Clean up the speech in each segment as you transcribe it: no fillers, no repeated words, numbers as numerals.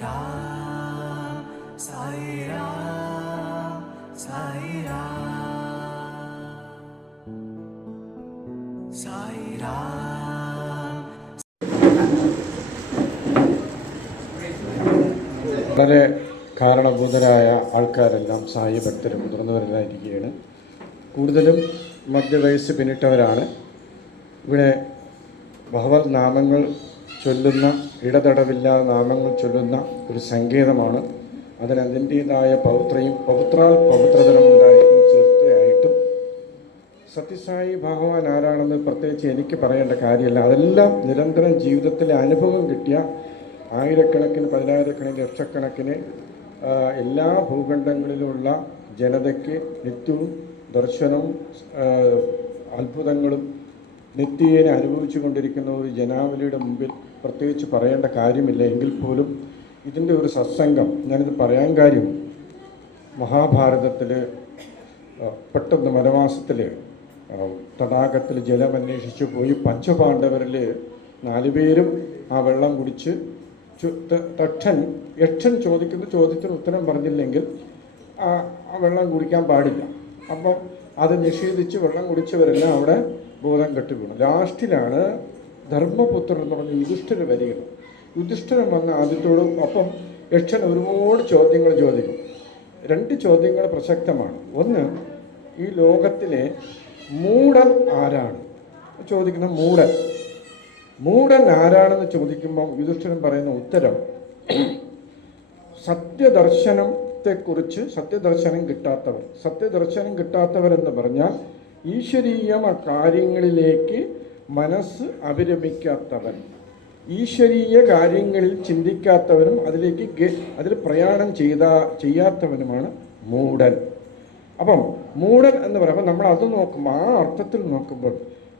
Ram, Sai Ram, Sai Ram, Sai Ram. വളരെ കാരണഭൂതരായ ആൾക്കാരെല്ലാം സായി ഭക്തരും മുതിർന്നവരെല്ലായിരിക്കുകയാണ്. കൂടുതലും മധ്യവയസ്സ് പിന്നിട്ടവരാണ്. ഇവിടെ ഭഗവത് നാമങ്ങൾ ചൊല്ലുന്ന, ഇടതടവില്ലാതെ നാമങ്ങൾ ചൊല്ലുന്ന ഒരു സങ്കേതമാണ്. അതിനതിൻ്റേതായ പവിത്രാൽ പവിത്രതരമുണ്ടായിട്ടും തീർച്ചയായിട്ടും സത്യസായി ഭഗവാൻ ആരാണെന്ന് പ്രത്യേകിച്ച് എനിക്ക് പറയേണ്ട കാര്യമില്ല. അതെല്ലാം നിരന്തരം ജീവിതത്തിലെ അനുഭവം കിട്ടിയ ആയിരക്കണക്കിന്, പതിനായിരക്കണക്കിന്, ലക്ഷക്കണക്കിന് എല്ലാ ഭൂഖണ്ഡങ്ങളിലുമുള്ള ജനതയ്ക്ക് നിത്യവും ദർശനവും അത്ഭുതങ്ങളും നിത്യേന അനുഭവിച്ചു കൊണ്ടിരിക്കുന്ന ഒരു ജനാവലിയുടെ മുമ്പിൽ പ്രത്യേകിച്ച് പറയേണ്ട കാര്യമില്ല. എങ്കിൽ പോലും ഇതിൻ്റെ ഒരു സത്സംഗം ഞാനിത് പറയാൻ കാര്യം, മഹാഭാരതത്തിൽ പെട്ടെന്ന് വനവാസത്തിൽ തടാകത്തിൽ ജലം അന്വേഷിച്ച് പോയി പഞ്ചപാണ്ഡവരിൽ 4 പേരും ആ വെള്ളം കുടിച്ച് യക്ഷൻ ചോദിക്കുന്ന ചോദ്യത്തിന് ഉത്തരം പറഞ്ഞില്ലെങ്കിൽ ആ വെള്ളം കുടിക്കാൻ പാടില്ല. അപ്പം അത് നിഷേധിച്ച് വെള്ളം കുടിച്ചവരെല്ലാം അവിടെ ബോധം കെട്ടി വീണു. ലാസ്റ്റിലാണ് ധർമ്മപുത്രൻ എന്ന് പറഞ്ഞ യുധിഷ്ഠിരൻ വരികയാണ്. യുധിഷ്ഠിരൻ വന്ന ആദ്യത്തോടും അപ്പം യക്ഷൻ ഒരുപാട് ചോദ്യങ്ങൾ ചോദിക്കും. 2 ചോദ്യങ്ങൾ പ്രസക്തമാണ്. ഒന്ന്, ഈ ലോകത്തിലെ മൂഢൻ ആരാണ് ചോദിക്കുന്ന മൂഢൻ ആരാണെന്ന് ചോദിക്കുമ്പം യുധിഷ്ഠിരൻ പറയുന്ന ഉത്തരം, സത്യദർശനത്തെക്കുറിച്ച് സത്യദർശനം കിട്ടാത്തവരെന്ന് പറഞ്ഞാൽ ഈശ്വരീയ കാര്യങ്ങളിലേക്ക് മനസ്സ് അഭിരമിക്കാത്തവൻ, ഈശ്വരീയ കാര്യങ്ങളിൽ ചിന്തിക്കാത്തവനും അതിൽ പ്രയാണം ചെയ്യാത്തവനുമാണ് മൂഢൻ. അപ്പം മൂഢൻ എന്ന് പറയുമ്പോൾ നമ്മൾ അത് നോക്കുമ്പോൾ, ആ അർത്ഥത്തിൽ നോക്കുമ്പോൾ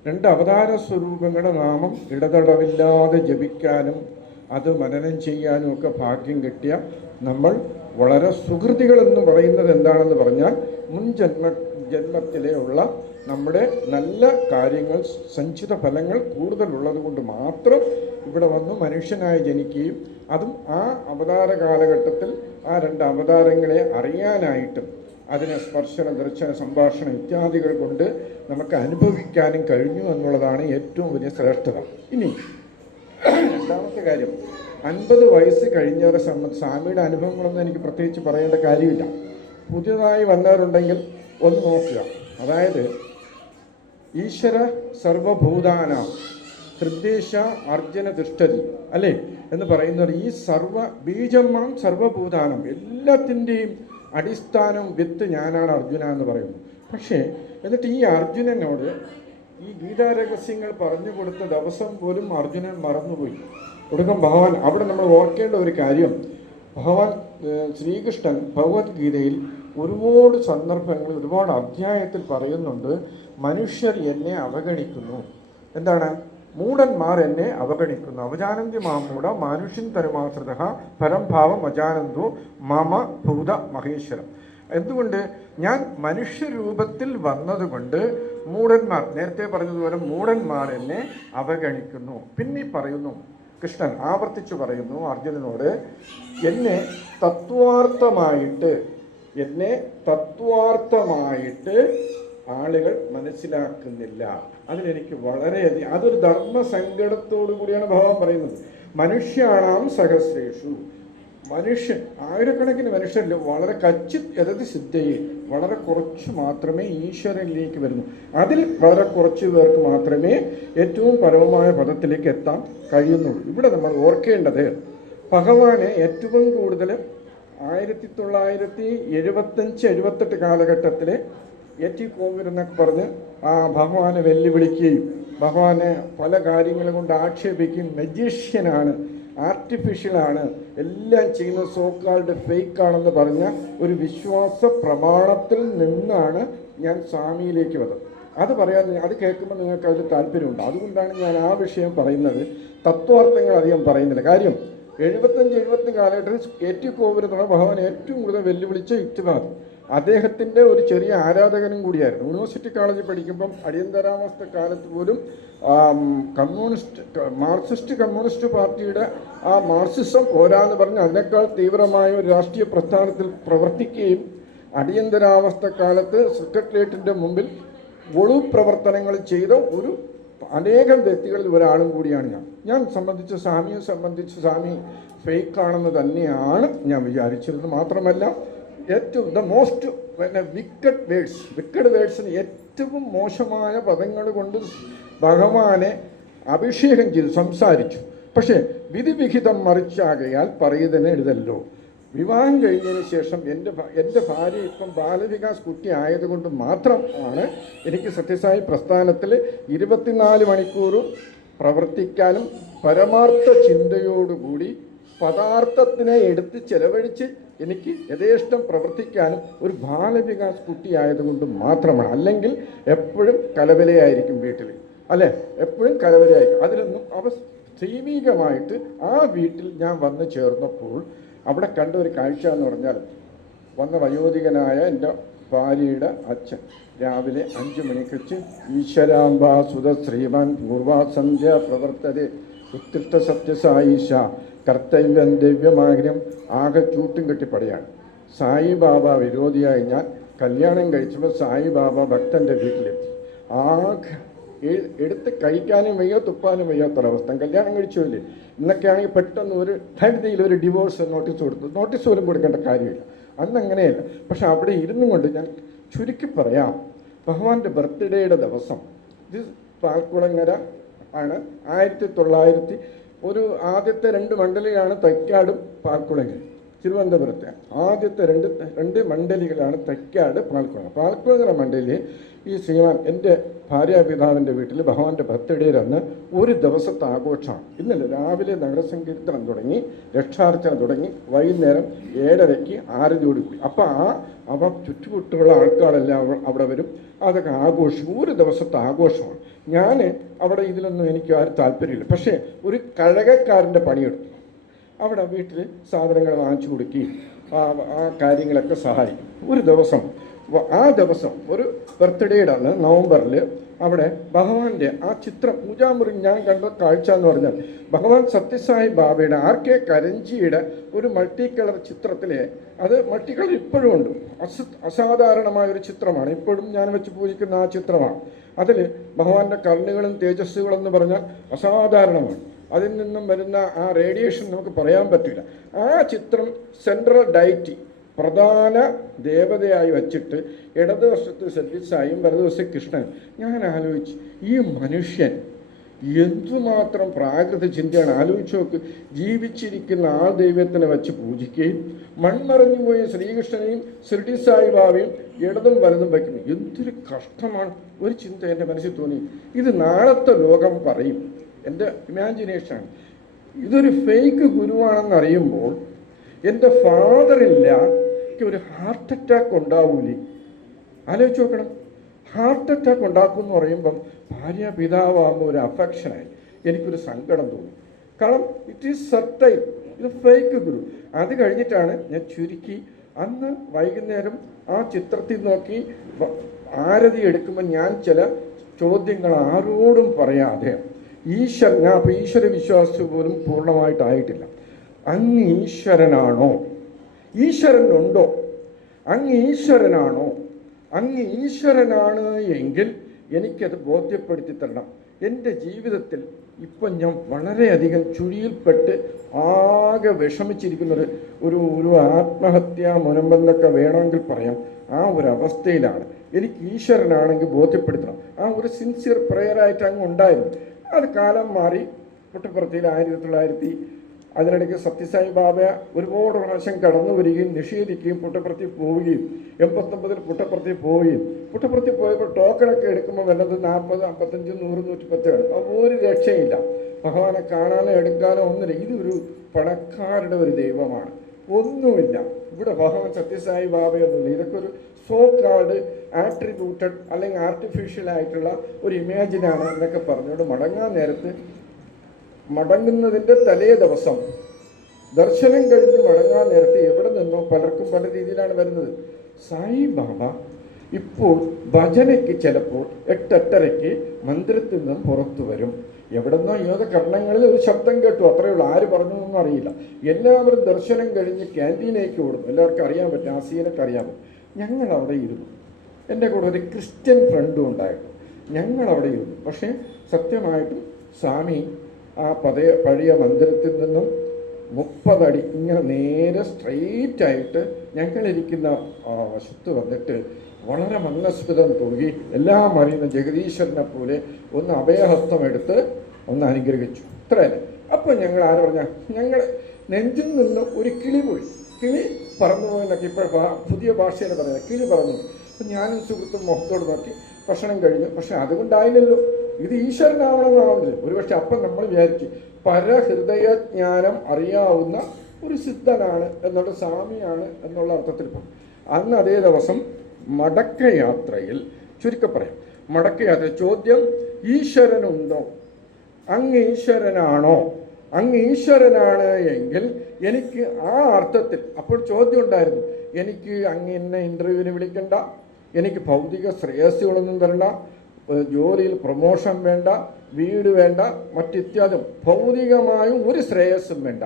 2 അവതാര സ്വരൂപങ്ങളുടെ നാമം ഇടതടവില്ലാതെ ജപിക്കാനും അത് മനനം ചെയ്യാനും ഒക്കെ ഭാഗ്യം കിട്ടിയ നമ്മൾ വളരെ സുഹൃതികളെന്ന് പറയുന്നത് എന്താണെന്ന് പറഞ്ഞാൽ മുൻ ജന്മത്തിലെയുള്ള നമ്മുടെ നല്ല കാര്യങ്ങൾ, സഞ്ചിത ഫലങ്ങൾ കൂടുതലുള്ളത് കൊണ്ട് മാത്രം ഇവിടെ വന്ന് മനുഷ്യനായി ജനിക്കുകയും അതും ആ അവതാര കാലഘട്ടത്തിൽ ആ 2 അവതാരങ്ങളെ അറിയാനായിട്ടും അതിനെ സ്പർശന, ദർശന, സംഭാഷണം ഇത്യാദികൾ കൊണ്ട് നമുക്ക് അനുഭവിക്കാനും കഴിഞ്ഞു എന്നുള്ളതാണ് ഏറ്റവും വലിയ ശ്രേഷ്ഠത. ഇനി രണ്ടാമത്തെ കാര്യം, 50 വയസ്സ് കഴിഞ്ഞവരെ സംബന്ധിച്ച് സ്വാമിയുടെ അനുഭവങ്ങളൊന്നും എനിക്ക് പ്രത്യേകിച്ച് പറയേണ്ട കാര്യമില്ല. പുതിയതായി വന്നവരുണ്ടെങ്കിൽ ഒന്ന് നോക്കുക. അതായത് ഈശ്വര സർവഭൂതാന ഹൃദ്ദേശ അർജുന തിഷ്ഠതി അല്ലേ എന്ന് പറയുന്നത്, ഈ ബീജമാം സർവഭൂതാനം, എല്ലാത്തിൻ്റെയും അടിസ്ഥാനം വിത്ത് ഞാനാണ് അർജുന എന്ന് പറയുന്നു. പക്ഷേ എന്നിട്ട് ഈ അർജുനനോട് ഈ ഗീതാരഹസ്യങ്ങൾ പറഞ്ഞു കൊടുത്ത ദിവസം പോലും അർജുനൻ മറന്നുപോയി. ഒടുക്കം ഭഗവാൻ, അവിടെ നമ്മൾ ഓർക്കേണ്ട ഒരു കാര്യം, ഭഗവാൻ ശ്രീകൃഷ്ണൻ ഭഗവത്ഗീതയിൽ ഒരുപാട് സന്ദർഭങ്ങൾ, ഒരുപാട് അധ്യായത്തിൽ പറയുന്നുണ്ട്, മനുഷ്യർ എന്നെ അവഗണിക്കുന്നു. എന്താണ്? മൂഢന്മാർ എന്നെ അവഗണിക്കുന്നു. അവജാനന്തി മാമൂഢ മാനുഷ്യൻ തരുമാശ്രിത പരംഭാവം അജാനന്ദോ മമ ഭൂത മഹേശ്വരം. എന്തുകൊണ്ട്? ഞാൻ മനുഷ്യരൂപത്തിൽ വന്നതുകൊണ്ട് മൂഢന്മാർ, നേരത്തെ പറഞ്ഞതുപോലെ മൂഢന്മാർ എന്നെ അവഗണിക്കുന്നു. പിന്നെ പറയുന്നു, കൃഷ്ണൻ ആവർത്തിച്ചു പറയുന്നു അർജുനനോട്, എന്നെ തത്വാർത്ഥമായിട്ട് ആളുകൾ മനസ്സിലാക്കുന്നില്ല. അതിലെനിക്ക് വളരെയധികം, അതൊരു ധർമ്മസങ്കടത്തോടു കൂടിയാണ് ഭഗവാൻ പറയുന്നത്. മനുഷ്യാണാം സഹസ്രേഷു, ആയിരക്കണക്കിന് മനുഷ്യരിൽ വളരെ കച്ചിത് യതതി സിദ്ധയെ, വളരെ കുറച്ച് മാത്രമേ ഈശ്വരനിലേക്ക് വരുന്നു. അതിൽ വളരെ കുറച്ച് പേർക്ക് മാത്രമേ ഏറ്റവും പരമമായ പദത്തിലേക്ക് എത്താൻ കഴിയുന്നുള്ളൂ. ഇവിടെ നമ്മൾ ഓർക്കേണ്ടത്, ഭഗവാനെ ഏറ്റവും കൂടുതൽ 1975-78 കാലഘട്ടത്തിൽ എ.ടി. കോവൂർ എന്നൊക്കെ പറഞ്ഞ് ഭഗവാനെ വെല്ലുവിളിക്കുകയും ഭഗവാനെ പല കാര്യങ്ങളും കൊണ്ട് ആക്ഷേപിക്കുകയും, മജീഷ്യനാണ്, ആർട്ടിഫിഷ്യലാണ്, എല്ലാം ചെയ്യുന്നത് സോക്കാൾഡ് ഫേക്കാണെന്ന് പറഞ്ഞ ഒരു വിശ്വാസ പ്രമാണത്തിൽ നിന്നാണ് ഞാൻ സ്വാമിയിലേക്ക് വന്നത്. അത് കേൾക്കുമ്പോൾ നിങ്ങൾക്ക് അതിൽ താല്പര്യമുണ്ട്. അതുകൊണ്ടാണ് ഞാൻ ആ വിഷയം പറയുന്നത്. തത്വാർത്ഥങ്ങൾ അധികം പറയുന്നില്ല. കാര്യം 75-80 കാലഘട്ടത്തിൽ എ.ടി. കോവൂർ എന്നുള്ള ഭഗവാൻ ഏറ്റവും കൂടുതൽ വെല്ലുവിളിച്ച യുക്തിവാദി. അദ്ദേഹത്തിൻ്റെ ഒരു ചെറിയ ആരാധകനും കൂടിയായിരുന്നു. യൂണിവേഴ്സിറ്റി കോളേജിൽ പഠിക്കുമ്പം അടിയന്തരാവസ്ഥ കാലത്ത് പോലും മാർക്സിസ്റ്റ് കമ്മ്യൂണിസ്റ്റ് പാർട്ടിയുടെ ആ മാർക്സിസം പോരാന്ന് പറഞ്ഞ് അതിനേക്കാൾ തീവ്രമായ ഒരു രാഷ്ട്രീയ പ്രസ്ഥാനത്തിൽ പ്രവർത്തിക്കുകയും അടിയന്തരാവസ്ഥ കാലത്ത് സെക്രട്ടേറിയറ്റിൻ്റെ മുമ്പിൽ ഒളിവ് പ്രവർത്തനങ്ങൾ ചെയ്ത ഒരു അനേകം വ്യക്തികളിൽ ഒരാളും കൂടിയാണ് ഞാൻ സംബന്ധിച്ച് സ്വാമി ഫേക്കാണെന്ന് തന്നെയാണ് ഞാൻ വിചാരിച്ചിരുന്നത്. മാത്രമല്ല ഏറ്റവും വിക്കഡ് വേർഡ്സിന് ഏറ്റവും മോശമായ പദങ്ങൾ കൊണ്ട് ഭഗവാനെ അഭിഷേകം ചെയ്ത് സംസാരിച്ചു. പക്ഷേ വിധിവിഹിതം മറിച്ചാകയാൽ പറയുന്നതിന് എഴുതല്ലോ. വിവാഹം കഴിഞ്ഞതിന് ശേഷം എൻ്റെ ഭാര്യ ഇപ്പം ബാലവികാസ് കുട്ടി ആയതുകൊണ്ട് മാത്രമാണ് എനിക്ക് സത്യസായി പ്രസ്ഥാനത്തിൽ 24 മണിക്കൂറും പ്രവർത്തിക്കാനും പരമാർത്ഥ ചിന്തയോടുകൂടി പദാർത്ഥത്തിനെ എടുത്ത് ചെലവഴിച്ച് എനിക്ക് യഥേഷ്ടം പ്രവർത്തിക്കാനും ഒരു ബാലവികാസ് കുട്ടി ആയതുകൊണ്ട് മാത്രമാണ്. അല്ലെങ്കിൽ എപ്പോഴും കലവലയായിരിക്കും വീട്ടിൽ, അല്ലേ? എപ്പോഴും കലവലയായിരിക്കും. അതിലൊന്നും ദൈവികമായിട്ട് ആ വീട്ടിൽ ഞാൻ വന്നു ചേർന്നപ്പോൾ അവിടെ കണ്ട ഒരു കാഴ്ച എന്ന് പറഞ്ഞാൽ, വന്ന വയോധികനായ എൻ്റെ ഭാര്യയുടെ അച്ഛൻ രാവിലെ 5 മണിക്ക് വെച്ച് ഈശ്വരാംബ സുത ശ്രീമാൻ പൂർവാസന്ധ്യ പ്രവർത്തതെ ഉത്തിഷ്ഠ സത്യസായിഷ കർത്തവ്യം ദിവ്യമാഗ്നം ആകെ ചൂട്ടും കെട്ടിപ്പടയാണ്. സായിബാബ വിരോധിയായി ഞാൻ കല്യാണം കഴിച്ചപ്പോൾ സായിബാബ ഭക്തൻ്റെ വീട്ടിലെത്തി. ആകെ എടുത്ത് കഴിക്കാനും വയ്യോ തുപ്പാനും വയ്യാത്തൊരവസ്ഥ. കല്യാണം കഴിച്ചില്ലേ. ഇന്നൊക്കെ ആണെങ്കിൽ പെട്ടെന്ന് ഒരു ധൈര്യത്തിൽ ഒരു ഡിവോഴ്സ് നോട്ടീസ് കൊടുത്തു. നോട്ടീസ് പോലും കൊടുക്കേണ്ട കാര്യമില്ല. അന്നങ്ങനെയല്ല. പക്ഷെ അവിടെ ഇരുന്നും കൊണ്ട് ഞാൻ ചുരുക്കി പറയാം, ഭഗവാന്റെ ബർത്ത്ഡേയുടെ ദിവസം ഇത് പാൽക്കുളങ്ങര ആണ്. 1900 ഒരു ആദ്യത്തെ 2 മണ്ഡലികളാണ് തൈക്കാടും പാൽക്കുളങ്ങര. തിരുവനന്തപുരത്തെ ആദ്യത്തെ രണ്ട് മണ്ഡലികളാണ് തൈക്കാട് പാൽക്കുളങ്ങര. പാൽക്കുളങ്ങര മണ്ഡലിൽ ഈ ശ്രീമാൻ എൻ്റെ ഭാര്യാപിതാവിൻ്റെ വീട്ടിൽ ഭഗവാന്റെ ബർത്ത്ഡേയിൽ അന്ന് ഒരു ദിവസത്തെ ആഘോഷമാണ്. ഇന്നലെ രാവിലെ നഗരസങ്കീർത്തനം തുടങ്ങി, രക്ഷാർച്ചന തുടങ്ങി, വൈകുന്നേരം 7:30 ആരതിയോട് കൂടി. അപ്പോൾ ചുറ്റുമുട്ടുള്ള ആൾക്കാരെല്ലാം അവിടെ വരും. അതൊക്കെ ആഘോഷം, ഒരു ദിവസത്തെ ആഘോഷമാണ്. ഞാൻ അവിടെ ഇതിലൊന്നും എനിക്ക് ആരും താല്പര്യമില്ല. പക്ഷേ ഒരു കഴകക്കാരൻ്റെ പണിയെടുത്തു. അവിടെ വീട്ടിൽ സാധനങ്ങൾ വാങ്ങിച്ചു കൊടുക്കുകയും ആ കാര്യങ്ങളൊക്കെ സഹായിക്കും. ഒരു ദിവസം ആ ദിവസം ഒരു ബർത്ത്ഡേയുടെ അന്ന് നവംബറിൽ അവിടെ ഭഗവാന്റെ ആ ചിത്രം പൂജാമുറി ഞാൻ കണ്ട കാഴ്ച എന്ന് പറഞ്ഞാൽ, ഭഗവാൻ സത്യസായി ബാബയുടെ RK കരഞ്ചിയുടെ ഒരു മൾട്ടി കളർ ചിത്രത്തിലെ, അത് മൾട്ടി കളർ ഇപ്പോഴും ഉണ്ട്, അസാധാരണമായൊരു ചിത്രമാണ്. ഇപ്പോഴും ഞാൻ വെച്ച് പൂജിക്കുന്ന ആ ചിത്രമാണ്. അതിൽ ഭഗവാന്റെ കർണുകളും തേജസ്സുകളും എന്ന് പറഞ്ഞാൽ അസാധാരണമാണ്. അതിൽ നിന്നും വരുന്ന ആ റേഡിയേഷൻ നമുക്ക് പറയാൻ പറ്റില്ല. ആ ചിത്രം സെൻട്രൽ ഡയറ്റി പ്രധാന ദേവതയായി വച്ചിട്ട് ഇടതുവശത്ത് സത്യസായും വലതുവശത്ത് കൃഷ്ണൻ. ഞാൻ ആലോചിച്ച്, ഈ മനുഷ്യൻ എന്തുമാത്രം പ്രാകൃത ചിന്തയാണ്. ആലോചിച്ച് നോക്ക്. ജീവിച്ചിരിക്കുന്ന ആ ദൈവത്തിനെ വെച്ച് പൂജിക്കുകയും മൺമറഞ്ഞു പോയ ശ്രീകൃഷ്ണനെയും ശിർഡി സായിബാബയും ഇടതും വലതും വയ്ക്കുന്നു. എന്തൊരു കഷ്ടമാണ്. ഒരു ചിന്ത എൻ്റെ മനസ്സിൽ തോന്നി. ഇത് നാളത്തെ ലോകം പറയും. എൻ്റെ ഇമാജിനേഷനാണ്. ഇതൊരു ഫേക്ക് ഗുരുവാണെന്ന് അറിയുമ്പോൾ എൻ്റെ ഫാദറില്ല ഒരു ഹാർട്ട് അറ്റാക്ക് ഉണ്ടാവൂലേ? ആലോചിച്ച് നോക്കണം. ഹാർട്ട് അറ്റാക്ക് ഉണ്ടാക്കുമെന്ന് പറയുമ്പം ഭാര്യ പിതാവാകുമ്പോൾ ഒരു അഫെക്ഷനായി എനിക്കൊരു സങ്കടം തോന്നി. കാരണം ഇറ്റ് ഈസ് സർട്ടൈൻ, ഇത് ഫേക്ക് ഗുരു. അത് കഴിഞ്ഞിട്ടാണ് ഞാൻ ചുരുക്കി അന്ന് വൈകുന്നേരം ആ ചിത്രത്തിൽ നോക്കി ആരതി എടുക്കുമ്പോൾ ഞാൻ ചില ചോദ്യങ്ങൾ ആരോടും പറയാതെ ഞാൻ അപ്പോൾ ഈശ്വര വിശ്വാസം പോലും പൂർണ്ണമായിട്ടായിട്ടില്ല. അങ്ങ് ഈശ്വരനാണോ? ഈശ്വരനുണ്ടോ? അങ്ങ് ഈശ്വരനാണോ? അങ്ങ് ഈശ്വരനാണ് എങ്കിൽ എനിക്കത് ബോധ്യപ്പെടുത്തി തരണം. എൻ്റെ ജീവിതത്തിൽ ഇപ്പം ഞാൻ വളരെയധികം ചുഴിയിൽപ്പെട്ട് ആകെ വിഷമിച്ചിരിക്കുന്നത് ഒരു ആത്മഹത്യാ മുനമ്പെന്നൊക്കെ വേണമെങ്കിൽ പറയാം. ആ ഒരു അവസ്ഥയിലാണ്. എനിക്ക് ഈശ്വരനാണെങ്കിൽ ബോധ്യപ്പെടുത്തണം. ആ ഒരു സിൻസിയർ പ്രെയറായിട്ട് അങ്ങ് ഉണ്ടായിരുന്നു. അത് കാലം മാറി. പുട്ടപ്പുറത്തിൽ 1900 അതിനിടയ്ക്ക് സത്യസായി ബാബ ഒരുപാട് പ്രാവശ്യം കടന്നു വരികയും നിഷേധിക്കുകയും പുട്ടപ്പുറത്തിൽ പോവുകയും 89 പുട്ടപ്പുറത്തിൽ പോവുകയും പുട്ടപ്പുറത്തിൽ പോയപ്പോൾ ടോക്കണൊക്കെ എടുക്കുമ്പോൾ വല്ലത് 40, 55, 100, 110 ആണ്. അപ്പോൾ ഒരു രക്ഷയില്ല. ഭഗവാനെ കാണാനോ എടുക്കാനോ ഒന്നുമില്ല. ഇതൊരു പണക്കാരുടെ ഒരു ദൈവമാണ്. ഒന്നുമില്ല ഇവിടെ. ഭഗവാൻ സത്യസായി ബാബയൊന്നുമില്ല. ഇതൊക്കെ ഒരു സോ കാൾഡ് ആട്രിബ്യൂട്ടഡ് അല്ലെങ്കിൽ ആർട്ടിഫിഷ്യൽ ആയിട്ടുള്ള ഒരു ഇമേജിനാണ് എന്നൊക്കെ പറഞ്ഞുകൊണ്ട് മടങ്ങാൻ നേരത്ത്, മടങ്ങുന്നതിൻ്റെ തലേ ദിവസം ദർശനം കഴിഞ്ഞ് മടങ്ങാൻ നേരത്തെ എവിടെ നിന്നോ പലർക്കും പല രീതിയിലാണ് വരുന്നത്. സായിബാബ ഇപ്പോൾ ഭജനയ്ക്ക് ചിലപ്പോൾ 8-8:30 മന്ദിരത്തിൽ നിന്നും പുറത്തു വരും. എവിടെന്നോ ഏത് കർണങ്ങളിൽ ഒരു ശബ്ദം കേട്ടു, അത്രയേ ഉള്ളൂ. ആര് പറഞ്ഞു എന്നൊന്നും അറിയില്ല. എല്ലാവരും ദർശനം കഴിഞ്ഞ് ക്യാൻറ്റീനേക്ക് ഓടും. എല്ലാവർക്കും അറിയാൻ പറ്റും, ആസിയനൊക്കെ അറിയാൻ പറ്റും. ഞങ്ങൾ അവിടെ ഇരുന്നു. എൻ്റെ കൂടെ ഒരു ക്രിസ്ത്യൻ ഫ്രണ്ടും ഉണ്ടായിരുന്നു. ഞങ്ങൾ അവിടെ ഇരുന്നു. പക്ഷേ സത്യമായിട്ടും സ്വാമി ആ പഴയ മന്ദിരത്തിൽ നിന്നും 30 അടി ഇങ്ങനെ നേരെ സ്ട്രെയിറ്റ് ആയിട്ട് ഞങ്ങളിരിക്കുന്ന വശത്ത് വന്നിട്ട് വളരെ മന്ദസ്മിതം തൂകി എല്ലാം അറിയുന്ന ജഗദീശ്വരനെ പോലെ ഒന്ന് അഭയഹസ്തം എടുത്ത് ഒന്ന് അനുഗ്രഹിച്ചു. ഇത്ര തന്നെ. അപ്പം ഞങ്ങൾ ആര് പറഞ്ഞാൽ ഞങ്ങൾ നെഞ്ചിൽ നിന്ന് ഒരു കിളി പോയി. കിളി പറന്നു പോയെന്നൊക്കെ ഇപ്പോൾ പുതിയ ഭാഷയിൽ പറയുന്നത്, കിളി പറന്നു. അപ്പം ഞാനും സുഹൃത്തും മുഖത്തോട് നോക്കി ഭക്ഷണം കഴിഞ്ഞു. പക്ഷെ അതുകൊണ്ടായില്ലല്ലോ, ഇത് ഈശ്വരനാവണമെന്നാവുന്നില്ല. ഒരുപക്ഷെ അപ്പം നമ്മൾ വിചാരിച്ചു പരഹൃദയജ്ഞാനം അറിയാവുന്ന ഒരു സിദ്ധനാണ് എന്നുള്ള സ്വാമിയാണ് എന്നുള്ള അർത്ഥത്തിൽ പോകും. അന്ന് അതേ ദിവസം മടക്കയാത്രയിൽ, ചുരുക്കം പറയാം, മടക്കയാത്ര ചോദ്യം, ഈശ്വരനുണ്ടോ? അങ്ങ് ഈശ്വരനാണോ? അങ്ങ് ഈശ്വരനാണ് എങ്കിൽ എനിക്ക് ആ അർത്ഥത്തിൽ അപ്പോൾ ചോദ്യം ഉണ്ടായിരുന്നു, എനിക്ക് അങ്ങ് എന്നെ ഇൻ്റർവ്യൂവിന് വിളിക്കണ്ട, എനിക്ക് ഭൗതിക ശ്രേയസ്സുകളൊന്നും തരണ്ട, ജോലിയിൽ പ്രൊമോഷൻ വേണ്ട, വീട് വേണ്ട, മറ്റിത്യാദം ഭൗതികമായും ഒരു ശ്രേയസ്സും വേണ്ട,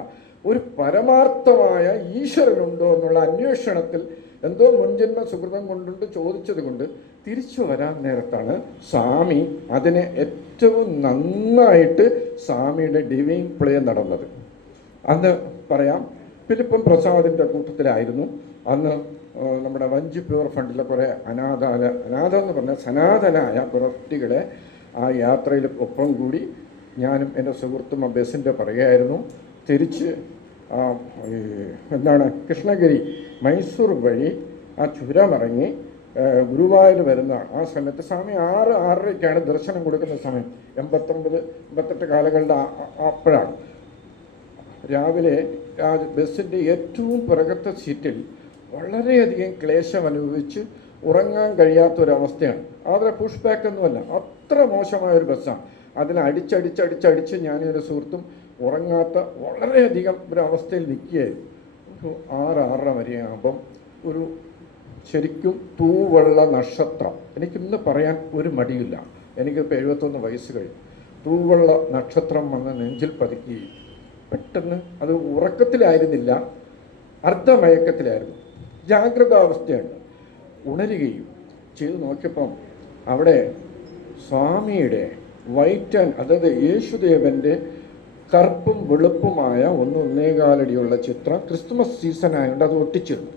ഒരു പരമാർത്ഥമായ ഈശ്വരനുണ്ടോ എന്നുള്ള അന്വേഷണത്തിൽ എന്തോ മുൻജന്മ സുഹൃതം കൊണ്ടുണ്ട് ചോദിച്ചത് കൊണ്ട് തിരിച്ചു വരാൻ നേരത്താണ് സ്വാമി അതിനെ ഏറ്റവും നന്നായിട്ട് സ്വാമിയുടെ ഡിവൈൻ പ്ലേ നടന്നത്. അന്ന് പറയാം, ഫിലിപ്പം പ്രസാദിൻ്റെ കൂട്ടത്തിലായിരുന്നു. അന്ന് നമ്മുടെ വഞ്ചി പ്യൂർ ഫണ്ടിലെ കുറേ അനാഥ എന്ന് പറഞ്ഞാൽ സനാതനായ കുറേ കുട്ടികളെ ആ യാത്രയിൽ ഒപ്പം കൂടി ഞാനും എൻ്റെ സുഹൃത്തും ആ ബസ്സിൻ്റെ പറയുകയായിരുന്നു. തിരിച്ച് കൃഷ്ണഗിരി മൈസൂർ വഴി ആ ചുരമിറങ്ങി ഗുരുവായൂർ വരുന്ന ആ സമയത്ത് സ്വാമി 6-6:30 ദർശനം കൊടുക്കുന്ന സമയം. 89-88 കാലങ്ങളുടെ അപ്പോഴാണ്. രാവിലെ ആ ബസ്സിൻ്റെ ഏറ്റവും പുറകത്തെ സീറ്റിൽ വളരെയധികം ക്ലേശം അനുഭവിച്ച് ഉറങ്ങാൻ കഴിയാത്തൊരവസ്ഥയാണ്. അതിലെ പുഷ് ബാക്ക് ഒന്നുമല്ല, അത്ര മോശമായൊരു ബസ്സാണ്. അതിനെ അടിച്ചടിച്ച് ഞാനും എൻ്റെ സുഹൃത്തും ഉറങ്ങാത്ത വളരെയധികം ഒരവസ്ഥയിൽ നിൽക്കുകയായിരുന്നു. ഒരു 6-6:30 വരെയാകുമ്പം ഒരു ശരിക്കും തൂവെള്ള നക്ഷത്രം, എനിക്കിന്ന് പറയാൻ ഒരു മടിയില്ല, എനിക്കിപ്പോൾ 71 വയസ്സ് കഴിഞ്ഞു. തൂവെള്ള നക്ഷത്രം വന്ന് നെഞ്ചിൽ പതുക്കുകയും പെട്ടെന്ന് അത് ഉറക്കത്തിലായിരുന്നില്ല, അർദ്ധമയക്കത്തിലായിരുന്നു, ജാഗ്രതാവസ്ഥയുണ്ട്, ഉണരുകയും ചെയ്തു. നോക്കിയപ്പം അവിടെ സ്വാമിയുടെ വൈറ്റ് അതായത് യേശുദേവൻ്റെ കറുപ്പും വെളുപ്പുമായ 1-1.25 അടിയുള്ള ചിത്രം ക്രിസ്തുമസ് സീസൺ ആയതുകൊണ്ട് അത് ഒട്ടിച്ചിരുന്നു.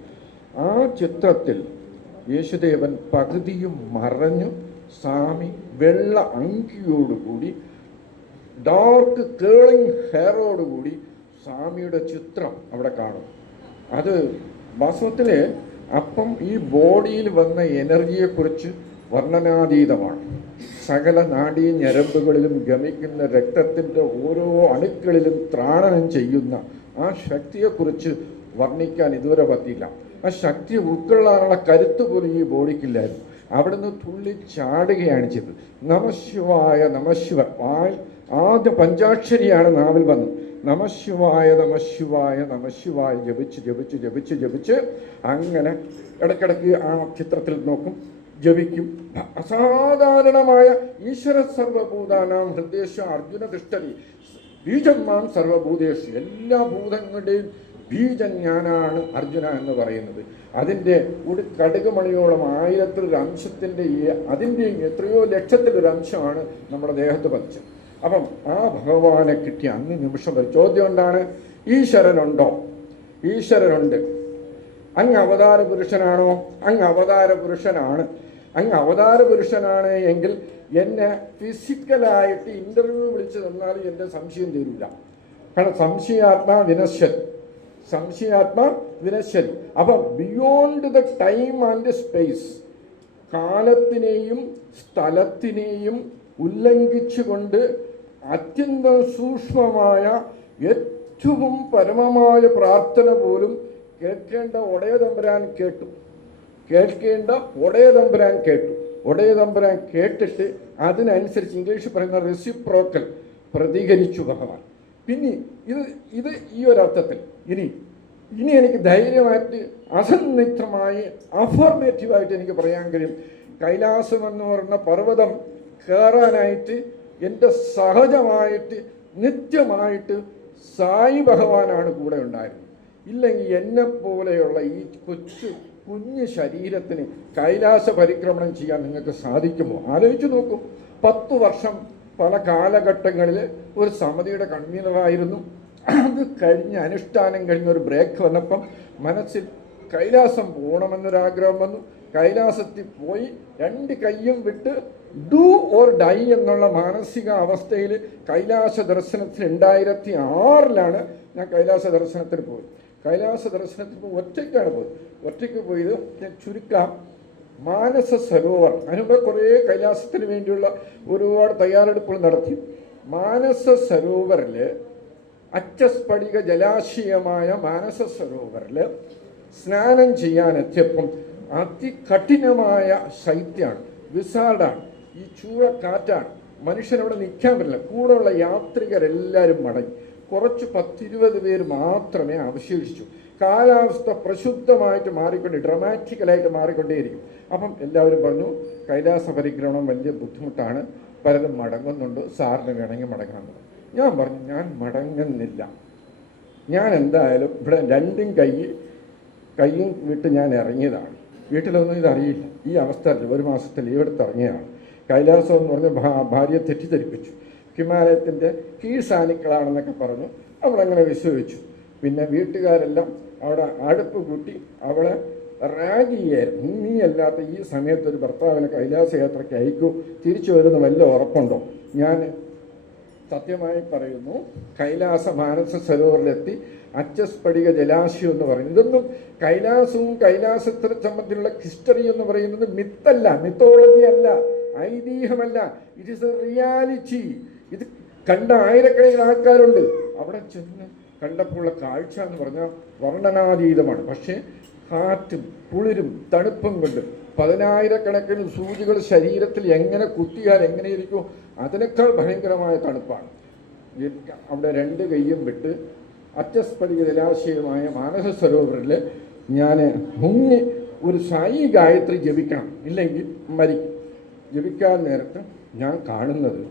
ആ ചിത്രത്തിൽ യേശുദേവൻ പകുതിയും മറഞ്ഞു, സ്വാമി വെള്ള അങ്കിയോടുകൂടി ഡാർക്ക് കേളിങ് ഹെയറോടുകൂടി സ്വാമിയുടെ ചിത്രം അവിടെ കാണും. അത് വാസ്തവത്തിൽ അപ്പം ഈ ബോഡിയിൽ വന്ന എനർജിയെക്കുറിച്ച് വർണ്ണനാതീതമാണ്. സകല നാഡീ ഞരമ്പുകളിലും ഗമിക്കുന്ന രക്തത്തിൻ്റെ ഓരോ അണുക്കളിലും ത്രാണനം ചെയ്യുന്ന ആ ശക്തിയെക്കുറിച്ച് വർണ്ണിക്കാൻ ഇതുവരെ പറ്റിയില്ല. ആ ശക്തി ഉൾക്കൊള്ളാനുള്ള കരുത്ത് പോലും ഈ ബോഡിക്കില്ലായിരുന്നു. അവിടുന്ന് തുള്ളി ചാടുകയാണ് ചെയ്തത്. നമശിവായ നമശിവ, ആദ്യ പഞ്ചാക്ഷരിയാണ് നാവിൽ വന്നത്. നമശിവായ നമശിവായ നമശിവായ ജപിച്ച് അങ്ങനെ ഇടയ്ക്കിടയ്ക്ക് ആ ചിത്രത്തിൽ നോക്കും, ജപിക്കും. അസാധാരണമായ ഈശ്വര സർവഭൂതാനാം ഹൃദയേഷ അർജുന തിഷ്ഠതി ബീജന്മാൻ സർവഭൂതേഷു, എല്ലാ ഭൂതങ്ങളുടെയും ബീജം ഞാനാണ് അർജുന എന്ന് പറയുന്നത്. അതിൻ്റെ ഒരു കടുകുമണിയോളം 1000-1 അംശത്തിൻ്റെ അതിൻ്റെയും എത്രയോ ലക്ഷത്തിലൊരു അംശമാണ് നമ്മുടെ ദേഹത്ത് പതിച്ചത്. അപ്പം ആ ഭഗവാനെ കിട്ടിയ അന്ന് നിമിഷം വരെ ചോദ്യം എന്താണ്? ഈശ്വരനുണ്ടോ? ഈശ്വരനുണ്ട്. അങ്ങ് അവതാര പുരുഷനാണോ? അങ്ങ് അവതാര പുരുഷനാണ്. അങ്ങ് അവതാര പുരുഷനാണ് എങ്കിൽ എന്നെ ഫിസിക്കലായിട്ട് ഇൻ്റർവ്യൂ വിളിച്ച് തന്നാൽ എൻ്റെ സംശയം തീരില്ല. കാരണം സംശയാത്മാ വിനശ്യതി. അപ്പം beyond the time and space, കാലത്തിനെയും സ്ഥലത്തിനെയും ഉല്ലംഘിച്ചുകൊണ്ട് അത്യന്തം സൂക്ഷ്മമായ ഏറ്റവും പരമമായ പ്രാർത്ഥന പോലും കേൾക്കേണ്ട ഒടയ തമ്പുരാൻ കേട്ടു. ഒടയ തമ്പുരാൻ കേട്ടിട്ട് അതിനനുസരിച്ച് ഇംഗ്ലീഷ് പറയുന്ന റെസിപ്രോക്കൽ പ്രതികരിച്ചു ഭഗവാൻ. പിന്നെ ഇത് ഈ ഒരർത്ഥത്തിൽ. ഇനി ഇനി എനിക്ക് ധൈര്യമായിട്ട് അസന്നിഗ്ധമായി അഫർമേറ്റീവായിട്ട് എനിക്ക് പറയാൻ കഴിയും, കൈലാസം എന്ന് പറയുന്ന പർവ്വതം കയറാനായിട്ട് എൻ്റെ സഹജമായിട്ട് നിത്യമായിട്ട് സായി ഭഗവാനാണ് കൂടെ ഉണ്ടായിരുന്നത്. ഇല്ലെങ്കിൽ എന്നെപ്പോലെയുള്ള ഈ കുഞ്ഞു ശരീരത്തിന് കൈലാസ പരിക്രമണം ചെയ്യാൻ നിങ്ങൾക്ക് സാധിക്കുമോ? ആലോചിച്ച് നോക്കൂ. 10 വർഷം പല കാലഘട്ടങ്ങളിൽ ഒരു സമിതിയുടെ കൺവീനറായിരുന്നു. അത് കഴിഞ്ഞ് അനുഷ്ഠാനം കഴിഞ്ഞ് ഒരു ബ്രേക്ക് വന്നപ്പം മനസ്സിൽ കൈലാസം പോകണമെന്നൊരാഗ്രഹം വന്നു. കൈലാസത്തിൽ പോയി 2 കൈയും വിട്ട് ഡു ഓർ ഡൈ എന്നുള്ള മാനസിക അവസ്ഥയിൽ കൈലാസ ദർശനത്തിന് 2006 ഞാൻ കൈലാസ ദർശനത്തിന് പോയി. കൈലാസ ദർശനത്തിന് ഒറ്റയ്ക്കാണ് പോയത്. ഒറ്റയ്ക്ക് പോയത് ഞാൻ ചുരുക്കാം. മാനസ സരോവർ, അതിനുമ്പ് കുറേ കൈലാസത്തിന് വേണ്ടിയുള്ള ഒരുപാട് തയ്യാറെടുപ്പുകൾ നടത്തി. മാനസ സരോവറിൽ അച്ചസ്ഫടിക ജലാശയമായ മാനസ സരോവറിൽ സ്നാനം ചെയ്യാനെത്തിയപ്പം അതികഠിനമായ ശൈത്യമാണ്, വിസാർഡാണ്, ഈ ചൂഴക്കാറ്റാണ്, മനുഷ്യനവിടെ നിൽക്കാൻ പറ്റില്ല. കൂടെയുള്ള യാത്രികരെല്ലാവരും മടങ്ങി. കുറച്ച് 10-20 പേര് മാത്രമേ അവശേഷിച്ചു. കാലാവസ്ഥ പ്രക്ഷുബ്ധമായിട്ട് ഡ്രമാറ്റിക്കലായിട്ട് മാറിക്കൊണ്ടേയിരിക്കും. അപ്പം എല്ലാവരും പറഞ്ഞു കൈലാസ പരിക്രമണം വലിയ ബുദ്ധിമുട്ടാണ്, പലരും മടങ്ങുന്നുണ്ട്, സാറിന് വേണമെങ്കിൽ മടങ്ങാൻ. ഞാൻ പറഞ്ഞു ഞാൻ മടങ്ങുന്നില്ല. ഞാൻ എന്തായാലും ഇവിടെ 2 കൈയും വിട്ട് ഞാൻ ഇറങ്ങിയതാണ്. വീട്ടിലൊന്നും ഇതറിയില്ല. ഈ അവസ്ഥയിൽ 1 മാസത്തെ ലീവ് എടുത്ത് ഇറങ്ങിയതാണ്. കൈലാസം എന്ന് പറഞ്ഞ് ഭാര്യയെ തെറ്റിദ്ധരിപ്പിച്ചു. ഹിമാലയത്തിൻ്റെ കീഴ്സാനിക്കളാണെന്നൊക്കെ പറഞ്ഞു. അവളങ്ങനെ വിശ്വസിച്ചു. പിന്നെ വീട്ടുകാരെല്ലാം അവിടെ അടുപ്പ് കൂട്ടി അവളെ റാഗ് ചെയ്യായിരുന്നു. നീ അല്ലാത്ത ഈ സമയത്ത് ഒരു ഭർത്താവിനെ കൈലാസ യാത്രയ്ക്ക് അയക്കൂ, തിരിച്ചു വരുന്ന വല്ല ഉറപ്പുണ്ടോ? ഞാൻ സത്യമായി പറയുന്നു, കൈലാസ മാനസ സരോവറിലെത്തി അച്ചസ്ഫടിക ജലാശയം എന്ന് പറയുന്നത്, ഇതൊന്നും കൈലാസവും കൈലാസത്തെ സംബന്ധിച്ചുള്ള ഹിസ്റ്ററി എന്ന് പറയുന്നത് മിത്തല്ല, മിത്തോളജി അല്ല, ഐതിഹ്യമല്ല. It is a reality. ഇത് കണ്ട ആയിരക്കണക്കിന് ആൾക്കാരുണ്ട്. അവിടെ ചെന്ന് കണ്ടപ്പോഴുള്ള കാഴ്ച എന്ന് പറഞ്ഞാൽ വർണ്ണനാതീതമാണ്. പക്ഷേ കാറ്റും കുളിരും തണുപ്പും കൊണ്ട് 10,000-കണക്കിന് സൂചികൾ ശരീരത്തിൽ എങ്ങനെ കുത്തിയാൽ എങ്ങനെയിരിക്കും, അതിനേക്കാൾ ഭയങ്കരമായ തണുപ്പാണ്. അവിടെ 2 കൈയും വിട്ട് അച്ചസ്ഫടിക ജലാശയമായ മാനസ സരോവറിൽ ഞാൻ മുങ്ങി ഒരു സായി ഗായത്രി ജപിക്കണം, ഇല്ലെങ്കിൽ മരിക്കും. ജപിക്കാൻ നേരത്ത് ഞാൻ കാണുന്നത്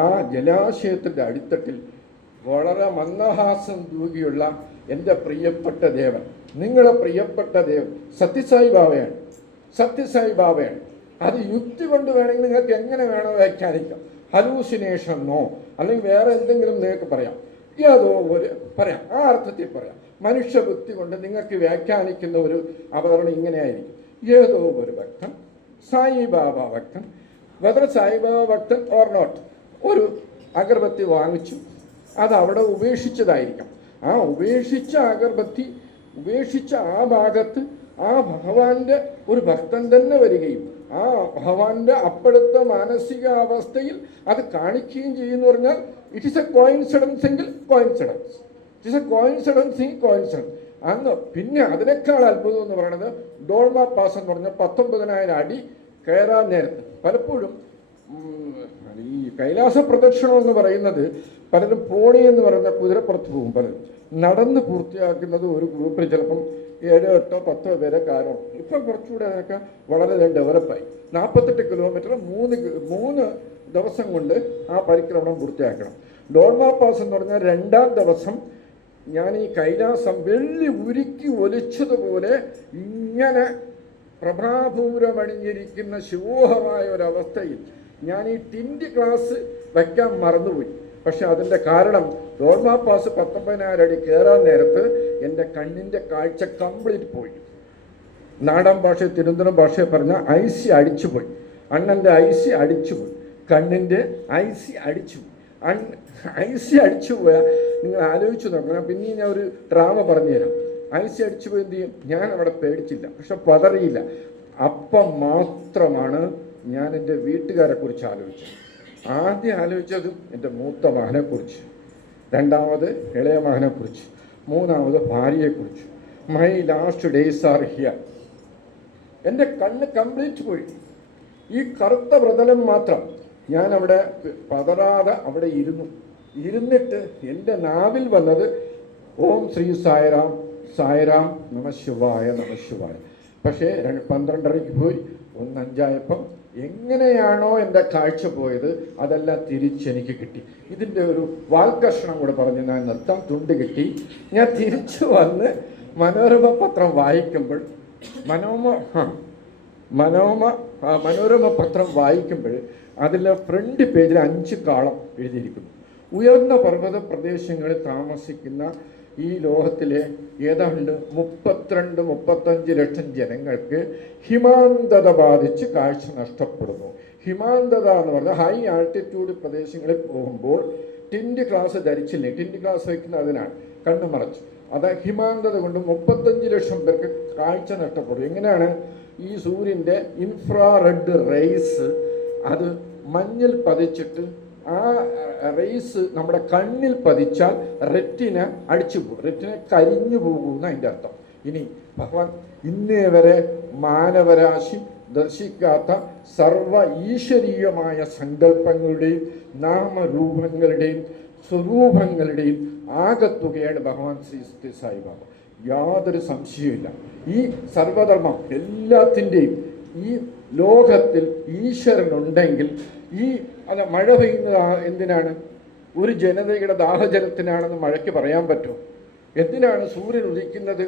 ആ ജലാശയത്തിൻ്റെ അടിത്തട്ടിൽ വളരെ മന്ദഹാസം തൂകിയുള്ള എൻ്റെ പ്രിയപ്പെട്ട ദേവൻ, നിങ്ങളെ പ്രിയപ്പെട്ട ദേവൻ സത്യസായി ബാബയാണ്. സത്യസായി ബാബയാണ്. അത് യുക്തി കൊണ്ട് വേണമെങ്കിൽ നിങ്ങൾക്ക് എങ്ങനെ വേണോ വ്യാഖ്യാനിക്കാം. ഹലൂസിനേഷൻ നോ, അല്ലെങ്കിൽ വേറെ എന്തെങ്കിലും നിങ്ങൾക്ക് പറയാം. ഏതോ ഒരു പറയാം, ആ അർത്ഥത്തിൽ പറയാം. മനുഷ്യബുദ്ധി കൊണ്ട് നിങ്ങൾക്ക് വ്യാഖ്യാനിക്കുന്ന ഒരു അവതരണം ഇങ്ങനെയായിരിക്കും. ഏതോ ഒരു ഭക്തൻ, സായിബാബ ഭക്തൻ, വെദർ സായിബാബ ഭക്തൻ ഓർ നോട്ട്, ഒരു അഗർബത്തി വാങ്ങിച്ചു, അത് അവിടെ ഉപേക്ഷിച്ചതായിരിക്കാം. ആ ഉപേക്ഷിച്ച അഗർബത്തി ഉപേക്ഷിച്ച ആ ഭാഗത്ത് ആ ഭഗവാന്റെ ഒരു ഭക്തൻ തന്നെ വരികയും ആ ഭഗവാന്റെ അപ്പോഴത്തെ മാനസികാവസ്ഥയിൽ അത് കാണിക്കുകയും ചെയ്യുന്നു പറഞ്ഞാൽ ഇറ്റ് ഈസ് എ കോയിൻസിഡൻസ് എങ്കിൽ coincidence, it is A coincidence ഈ കോയിൻസിഡൻസ്. അന്ന് പിന്നെ അതിനേക്കാൾ അത്ഭുതം എന്ന് പറയുന്നത് ഡോൾമ പാസ് എന്ന് പറഞ്ഞാൽ 19,000 അടി കയറാൻ നേരത്ത് പലപ്പോഴും ഈ കൈലാസ പ്രദക്ഷിണം എന്ന് പറയുന്നത് പലരും പോണി എന്ന് പറയുന്ന കുതിരപ്പുറത്ത് പോകും, പലരും നടന്ന് പൂർത്തിയാക്കുന്നത് ഒരു ഗ്രൂപ്പിൽ ചിലപ്പം 7, 8, 10 പേരെ കാരണം. ഇപ്പം കുറച്ചുകൂടെ അതൊക്കെ വളരെ ഡെവലപ്പായി. 48 കിലോമീറ്റർ 3 ദിവസം കൊണ്ട് ആ പരിക്രമണം പൂർത്തിയാക്കണം. ഡോൾമ പാസ് എന്ന് പറഞ്ഞാൽ 2ാം ദിവസം ഞാൻ ഈ കൈലാസം വെള്ളി ഉരുക്കി ഒലിച്ചതുപോലെ ഇങ്ങനെ പ്രഭാപൂരമണിഞ്ഞിരിക്കുന്ന ശിവോഹമായ ഒരവസ്ഥയിൽ ഞാൻ ഈ ടിൻഡ് ക്ലാസ് വയ്ക്കാൻ മറന്നുപോയി. പക്ഷെ അതിൻ്റെ കാരണം ഡോൾമ പാസ് 19,000 അടി കയറാൻ നേരത്ത് എൻ്റെ കണ്ണിൻ്റെ കാഴ്ച കംപ്ലീറ്റ് പോയി. നാടൻ ഭാഷ തിരുവനന്തപുരം ഭാഷയെ പറഞ്ഞാൽ ഐസി അടിച്ചുപോയി. അണ്ണൻ്റെ ഐസി അടിച്ചുപോയി, കണ്ണിൻ്റെ ഐസി അടിച്ചുപോയി. ഐസി അടിച്ചുപോയാൽ നിങ്ങൾ ആലോചിച്ച് നോക്കണം. പിന്നെ ഞാൻ ഒരു ഡ്രാമ പറഞ്ഞുതരാം. ഐസി അടിച്ചുപോയി എന്ത് ചെയ്യും? ഞാൻ അവിടെ പേടിച്ചില്ല, പക്ഷെ പതറിയില്ല. അപ്പം മാത്രമാണ് ഞാൻ എൻ്റെ വീട്ടുകാരെ കുറിച്ച് ആലോചിച്ചത്. ആദ്യം ആലോചിച്ചതും എൻ്റെ മൂത്ത മകനെക്കുറിച്ച്, 2ാമത് ഇളയ മകനെക്കുറിച്ച്, 3ാമത് ഭാര്യയെക്കുറിച്ച്. My last days are here. എൻ്റെ കണ്ണ് കംപ്ലീറ്റ് പോയി. ഈ കറുത്ത പ്രതലം മാത്രം. ഞാൻ അവിടെ പതറാതെ അവിടെ ഇരുന്നിട്ട് എൻ്റെ നാവിൽ വന്നത് ഓം ശ്രീ സായിറാം, സായിറാം നമ ശിവായ നമ ശിവായ. പക്ഷേ 12:30 പോയി, 1:05 എങ്ങനെയാണോ എൻ്റെ കാഴ്ച പോയത് അതെല്ലാം തിരിച്ചെനിക്ക് കിട്ടി. ഇതിൻ്റെ ഒരു വാൽകഷ്ണം കൂടെ പറഞ്ഞ് ഞാൻ നിർത്താം. തുണ്ട് കിട്ടി. ഞാൻ തിരിച്ചു വന്ന് മനോരമ പത്രം വായിക്കുമ്പോൾ മനോരമ പത്രം വായിക്കുമ്പോൾ അതിലെ ഫ്രണ്ട് പേജിൽ 5 കാളം എഴുതിയിരിക്കുന്നു. ഉയർന്ന പർവ്വത പ്രദേശങ്ങളിൽ താമസിക്കുന്ന ഈ ലോകത്തിലെ ഏതാണ്ട് 32-35 ലക്ഷം ജനങ്ങൾക്ക് ഹിമാന്തത ബാധിച്ച് കാഴ്ച നഷ്ടപ്പെടുന്നു. ഹിമാന്തത എന്ന് പറഞ്ഞാൽ ഹൈ ആൾട്ടിറ്റ്യൂഡ് പ്രദേശങ്ങളിൽ പോകുമ്പോൾ ടിൻറ്റ് ഗ്ലാസ് ധരിച്ചില്ലേ, ടിൻറ്റ് ഗ്ലാസ് വയ്ക്കുന്ന അതിനാണ്, കണ്ണു മറച്ച്. അത് ഹിമാന്തത കൊണ്ട് 35 ലക്ഷം പേർക്ക് കാഴ്ച നഷ്ടപ്പെടും. എങ്ങനെയാണ്? ഈ സൂര്യൻ്റെ ഇൻഫ്രാറെഡ് റേസ് അത് മഞ്ഞിൽ പതിച്ചിട്ട് ആ റേസ് നമ്മുടെ കണ്ണിൽ പതിച്ചാൽ റെറ്റിന അടിച്ചു പോകും, റെറ്റിന കരിഞ്ഞു പോകുന്ന അതിൻ്റെ അർത്ഥം. ഇനി ഭഗവാൻ ഇന്നേ വരെ മാനവരാശി ദർശിക്കാത്ത സർവ ഈശ്വരീയമായ സങ്കല്പങ്ങളുടെയും നാമരൂപങ്ങളുടെയും സ്വരൂപങ്ങളുടെയും ആകത്തുകയാണ് ഭഗവാൻ ശ്രീ സത്യ സായിബാബ. യാതൊരു സംശയമില്ല. ഈ സർവധർമ്മം എല്ലാത്തിൻ്റെയും ഈ ലോകത്തിൽ ഈശ്വരനുണ്ടെങ്കിൽ ഈ മഴ പെയ്യുന്നത് എന്തിനാണ്? ഒരു ജനതയുടെ ദാഹജലത്തിനാണെന്ന് മഴയ്ക്ക് പറയാൻ പറ്റുമോ? എന്തിനാണ് സൂര്യൻ ഉദിക്കുന്നത്?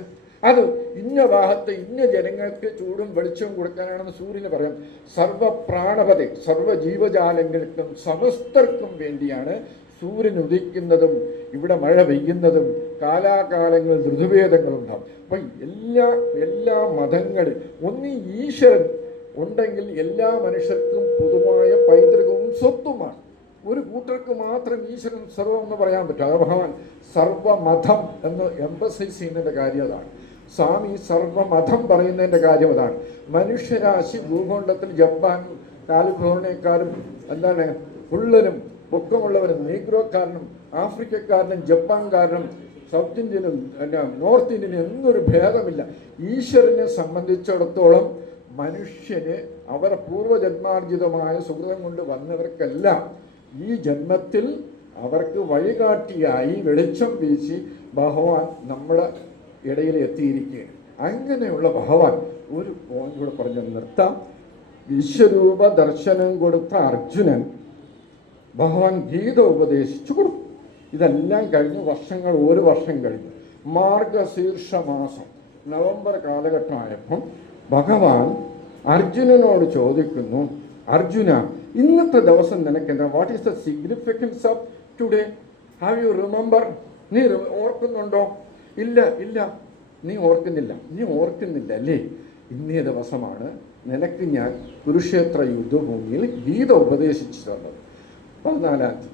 അത് ഇന്ന ഭാഗത്ത് ഇന്ന ജനങ്ങൾക്ക് ചൂടും വെളിച്ചവും കൊടുക്കാനാണെന്ന് സൂര്യന് പറയാം. സർവപ്രാണപതി സർവ ജീവജാലങ്ങൾക്കും സമസ്തർക്കും വേണ്ടിയാണ് സൂര്യൻ ഉദിക്കുന്നതും ഇവിടെ മഴ പെയ്യുന്നതും കാലാകാലങ്ങളിൽ ഋതുഭേദങ്ങളുണ്ടാകും. അപ്പം എല്ലാ മതങ്ങളിൽ ഒന്നീ ഈശ്വരൻ ഉണ്ടെങ്കിൽ എല്ലാ മനുഷ്യർക്കും പൊതുവായ പൈതൃകവും സ്വത്തുമാണ്. ഒരു കൂട്ടർക്ക് മാത്രം ഈശ്വരൻ സർവം എന്ന് പറയാൻ പറ്റും. അത് ഭഗവാൻ സർവമതം എന്ന് എംഫസൈസ് ചെയ്യുന്നതിൻ്റെ കാര്യം അതാണ്. സ്വാമി സർവമതം പറയുന്നതിൻ്റെ കാര്യം അതാണ്. മനുഷ്യരാശി ഭൂഖണ്ഡത്തിൽ ജപ്പാൻ കാലിഫോർണിയക്കാരും എന്താണ് ഉള്ളനും പൊക്കമുള്ളവരും നീഗ്രോക്കാരനും ആഫ്രിക്കക്കാരനും ജപ്പാൻകാരനും സൗത്ത് ഇന്ത്യനും നോർത്ത് ഇന്ത്യനും എന്നൊരു ഭേദമില്ല. ഈശ്വരനെ സംബന്ധിച്ചിടത്തോളം മനുഷ്യന് അവർ പൂർവ്വജന്മാർജിതമായ സുഹൃതം കൊണ്ട് വന്നവർക്കെല്ലാം ഈ ജന്മത്തിൽ അവർക്ക് വഴികാട്ടിയായി വെളിച്ചം വീശി ഭഗവാൻ നമ്മുടെ ഇടയിൽ എത്തിയിരിക്കുകയാണ്. അങ്ങനെയുള്ള ഭഗവാൻ ഒരു പോയിന്റ് കൂടെ പറഞ്ഞ് നിർത്താം. വിശ്വരൂപ ദർശനം കൊടുത്ത അർജുനൻ ഭഗവാൻ ഗീത ഉപദേശിച്ചു കൊടുത്തു. ഇതെല്ലാം കഴിഞ്ഞ് വർഷങ്ങൾ, ഒരു വർഷം കഴിഞ്ഞു. മാർഗശീർഷ മാസം നവംബർ കാലഘട്ടമായപ്പം ഭഗവാൻ അർജുനനോട് ചോദിക്കുന്നു, അർജുന, ഇന്നത്തെ ദിവസം നിനക്ക് എന്താ? What is the significance of today? Have you remember? നീ ഓർക്കുന്നുണ്ടോ? ഇല്ല, നീ ഓർക്കുന്നില്ല അല്ലേ? ഇന്നേ ദിവസമാണ് നിനക്ക് ഞാൻ കുരുക്ഷേത്ര യുദ്ധഭൂമിയിൽ ഗീത ഉപദേശിച്ചു തന്നത്. 14-ാം തീയതി.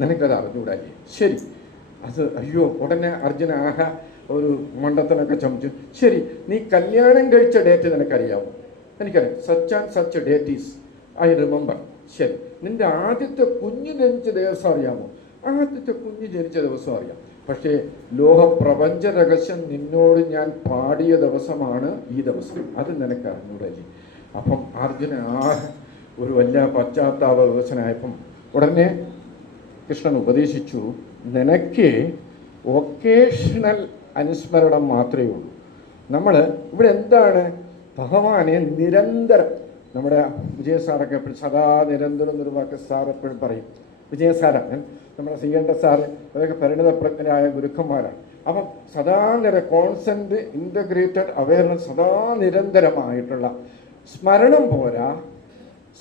നിനക്കത് അറിഞ്ഞൂടാല്ലേ? ശരി. അത് അയ്യോ, ഉടനെ അർജുന ഒരു മണ്ടത്തിനൊക്കെ ചമച്ചു. ശരി, നീ കല്യാണം കഴിച്ച ഡേറ്റ് നിനക്കറിയാമോ? എനിക്കറിയാം. Such and such date is I remember. ശരി, നിന്റെ ആദ്യത്തെ കുഞ്ഞ് ജനിച്ച ദിവസം അറിയാമോ? ആദ്യത്തെ കുഞ്ഞ് ജനിച്ച ദിവസം അറിയാം. പക്ഷേ ലോകപ്രപഞ്ച രഹസ്യം നിന്നോട് ഞാൻ പാടിയ ദിവസമാണ് ഈ ദിവസം. അത് നിനക്ക് അറിഞ്ഞൂടല്ലേ? അപ്പം അർജുന ഒരു വലിയ പശ്ചാത്താപവശനായപ്പം ഉടനെ കൃഷ്ണൻ ഉപദേശിച്ചു, നിനക്ക് ഒക്കേഷണൽ അനുസ്മരണം മാത്രമേ ഉള്ളൂ. നമ്മൾ ഇവിടെ എന്താണ് ഭഗവാനെ നിരന്തരം, നമ്മുടെ വിജയസാറൊക്കെ എപ്പോഴും സദാ നിരന്തരം എന്നൊരു വാക്ക് സാർ എപ്പോഴും പറയും. വിജയസാറാണ് നമ്മുടെ ശ്രീകണ്ഠ സാറ്, അതൊക്കെ പരിണിതപ്രജ്ഞരായ ഗുരുക്കന്മാരാണ്. അപ്പം സദാ കോൺസെൻറ്റ് ഇൻ്റഗ്രേറ്റഡ് അവയർനെസ്, സദാ നിരന്തരമായിട്ടുള്ള സ്മരണം പോരാ.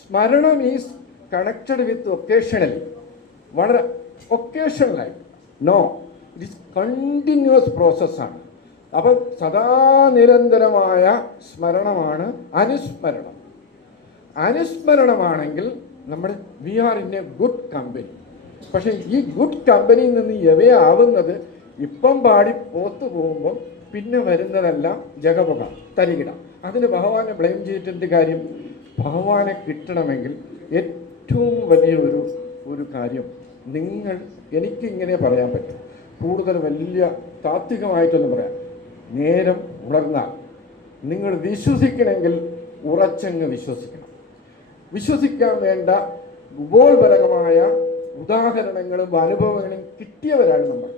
സ്മരണം ഈസ് കണക്റ്റഡ് വിത്ത് ഒക്കേഷണലി, വളരെ ഒക്കേഷണലായി. നോ, ഇറ്റ് ഈസ് കണ്ടിന്യൂസ് പ്രോസസ്സാണ്. അപ്പം സദാ നിരന്തരമായ സ്മരണമാണ് അനുസ്മരണം. അനുസ്മരണമാണെങ്കിൽ നമ്മൾ we are in a good company. പക്ഷേ ഈ ഗുഡ് കമ്പനിയിൽ നിന്ന് എവയാവുന്നത് ഇപ്പം പാടി പോത്തു പോകുമ്പോൾ പിന്നെ വരുന്നതെല്ലാം ജഗപുക തരികിട. അതിന് ഭഗവാനെ ബ്ലെയിം ചെയ്തിട്ട് കാര്യം? ഭഗവാനെ കിട്ടണമെങ്കിൽ ഏറ്റവും വലിയൊരു കാര്യം, എനിക്കിങ്ങനെ പറയാൻ പറ്റും, കൂടുതൽ വലിയ താത്വികമായിട്ടൊന്നും പറയാം. നേരം ഉണർന്നാൽ നിങ്ങൾ വിശ്വസിക്കണമെങ്കിൽ ഉറച്ചങ്ങ് വിശ്വസിക്കണം. വിശ്വസിക്കാൻ വേണ്ട ഉപോത്ബലകമായ ഉദാഹരണങ്ങളും അനുഭവങ്ങളും കിട്ടിയവരാണ് നമ്മൾ.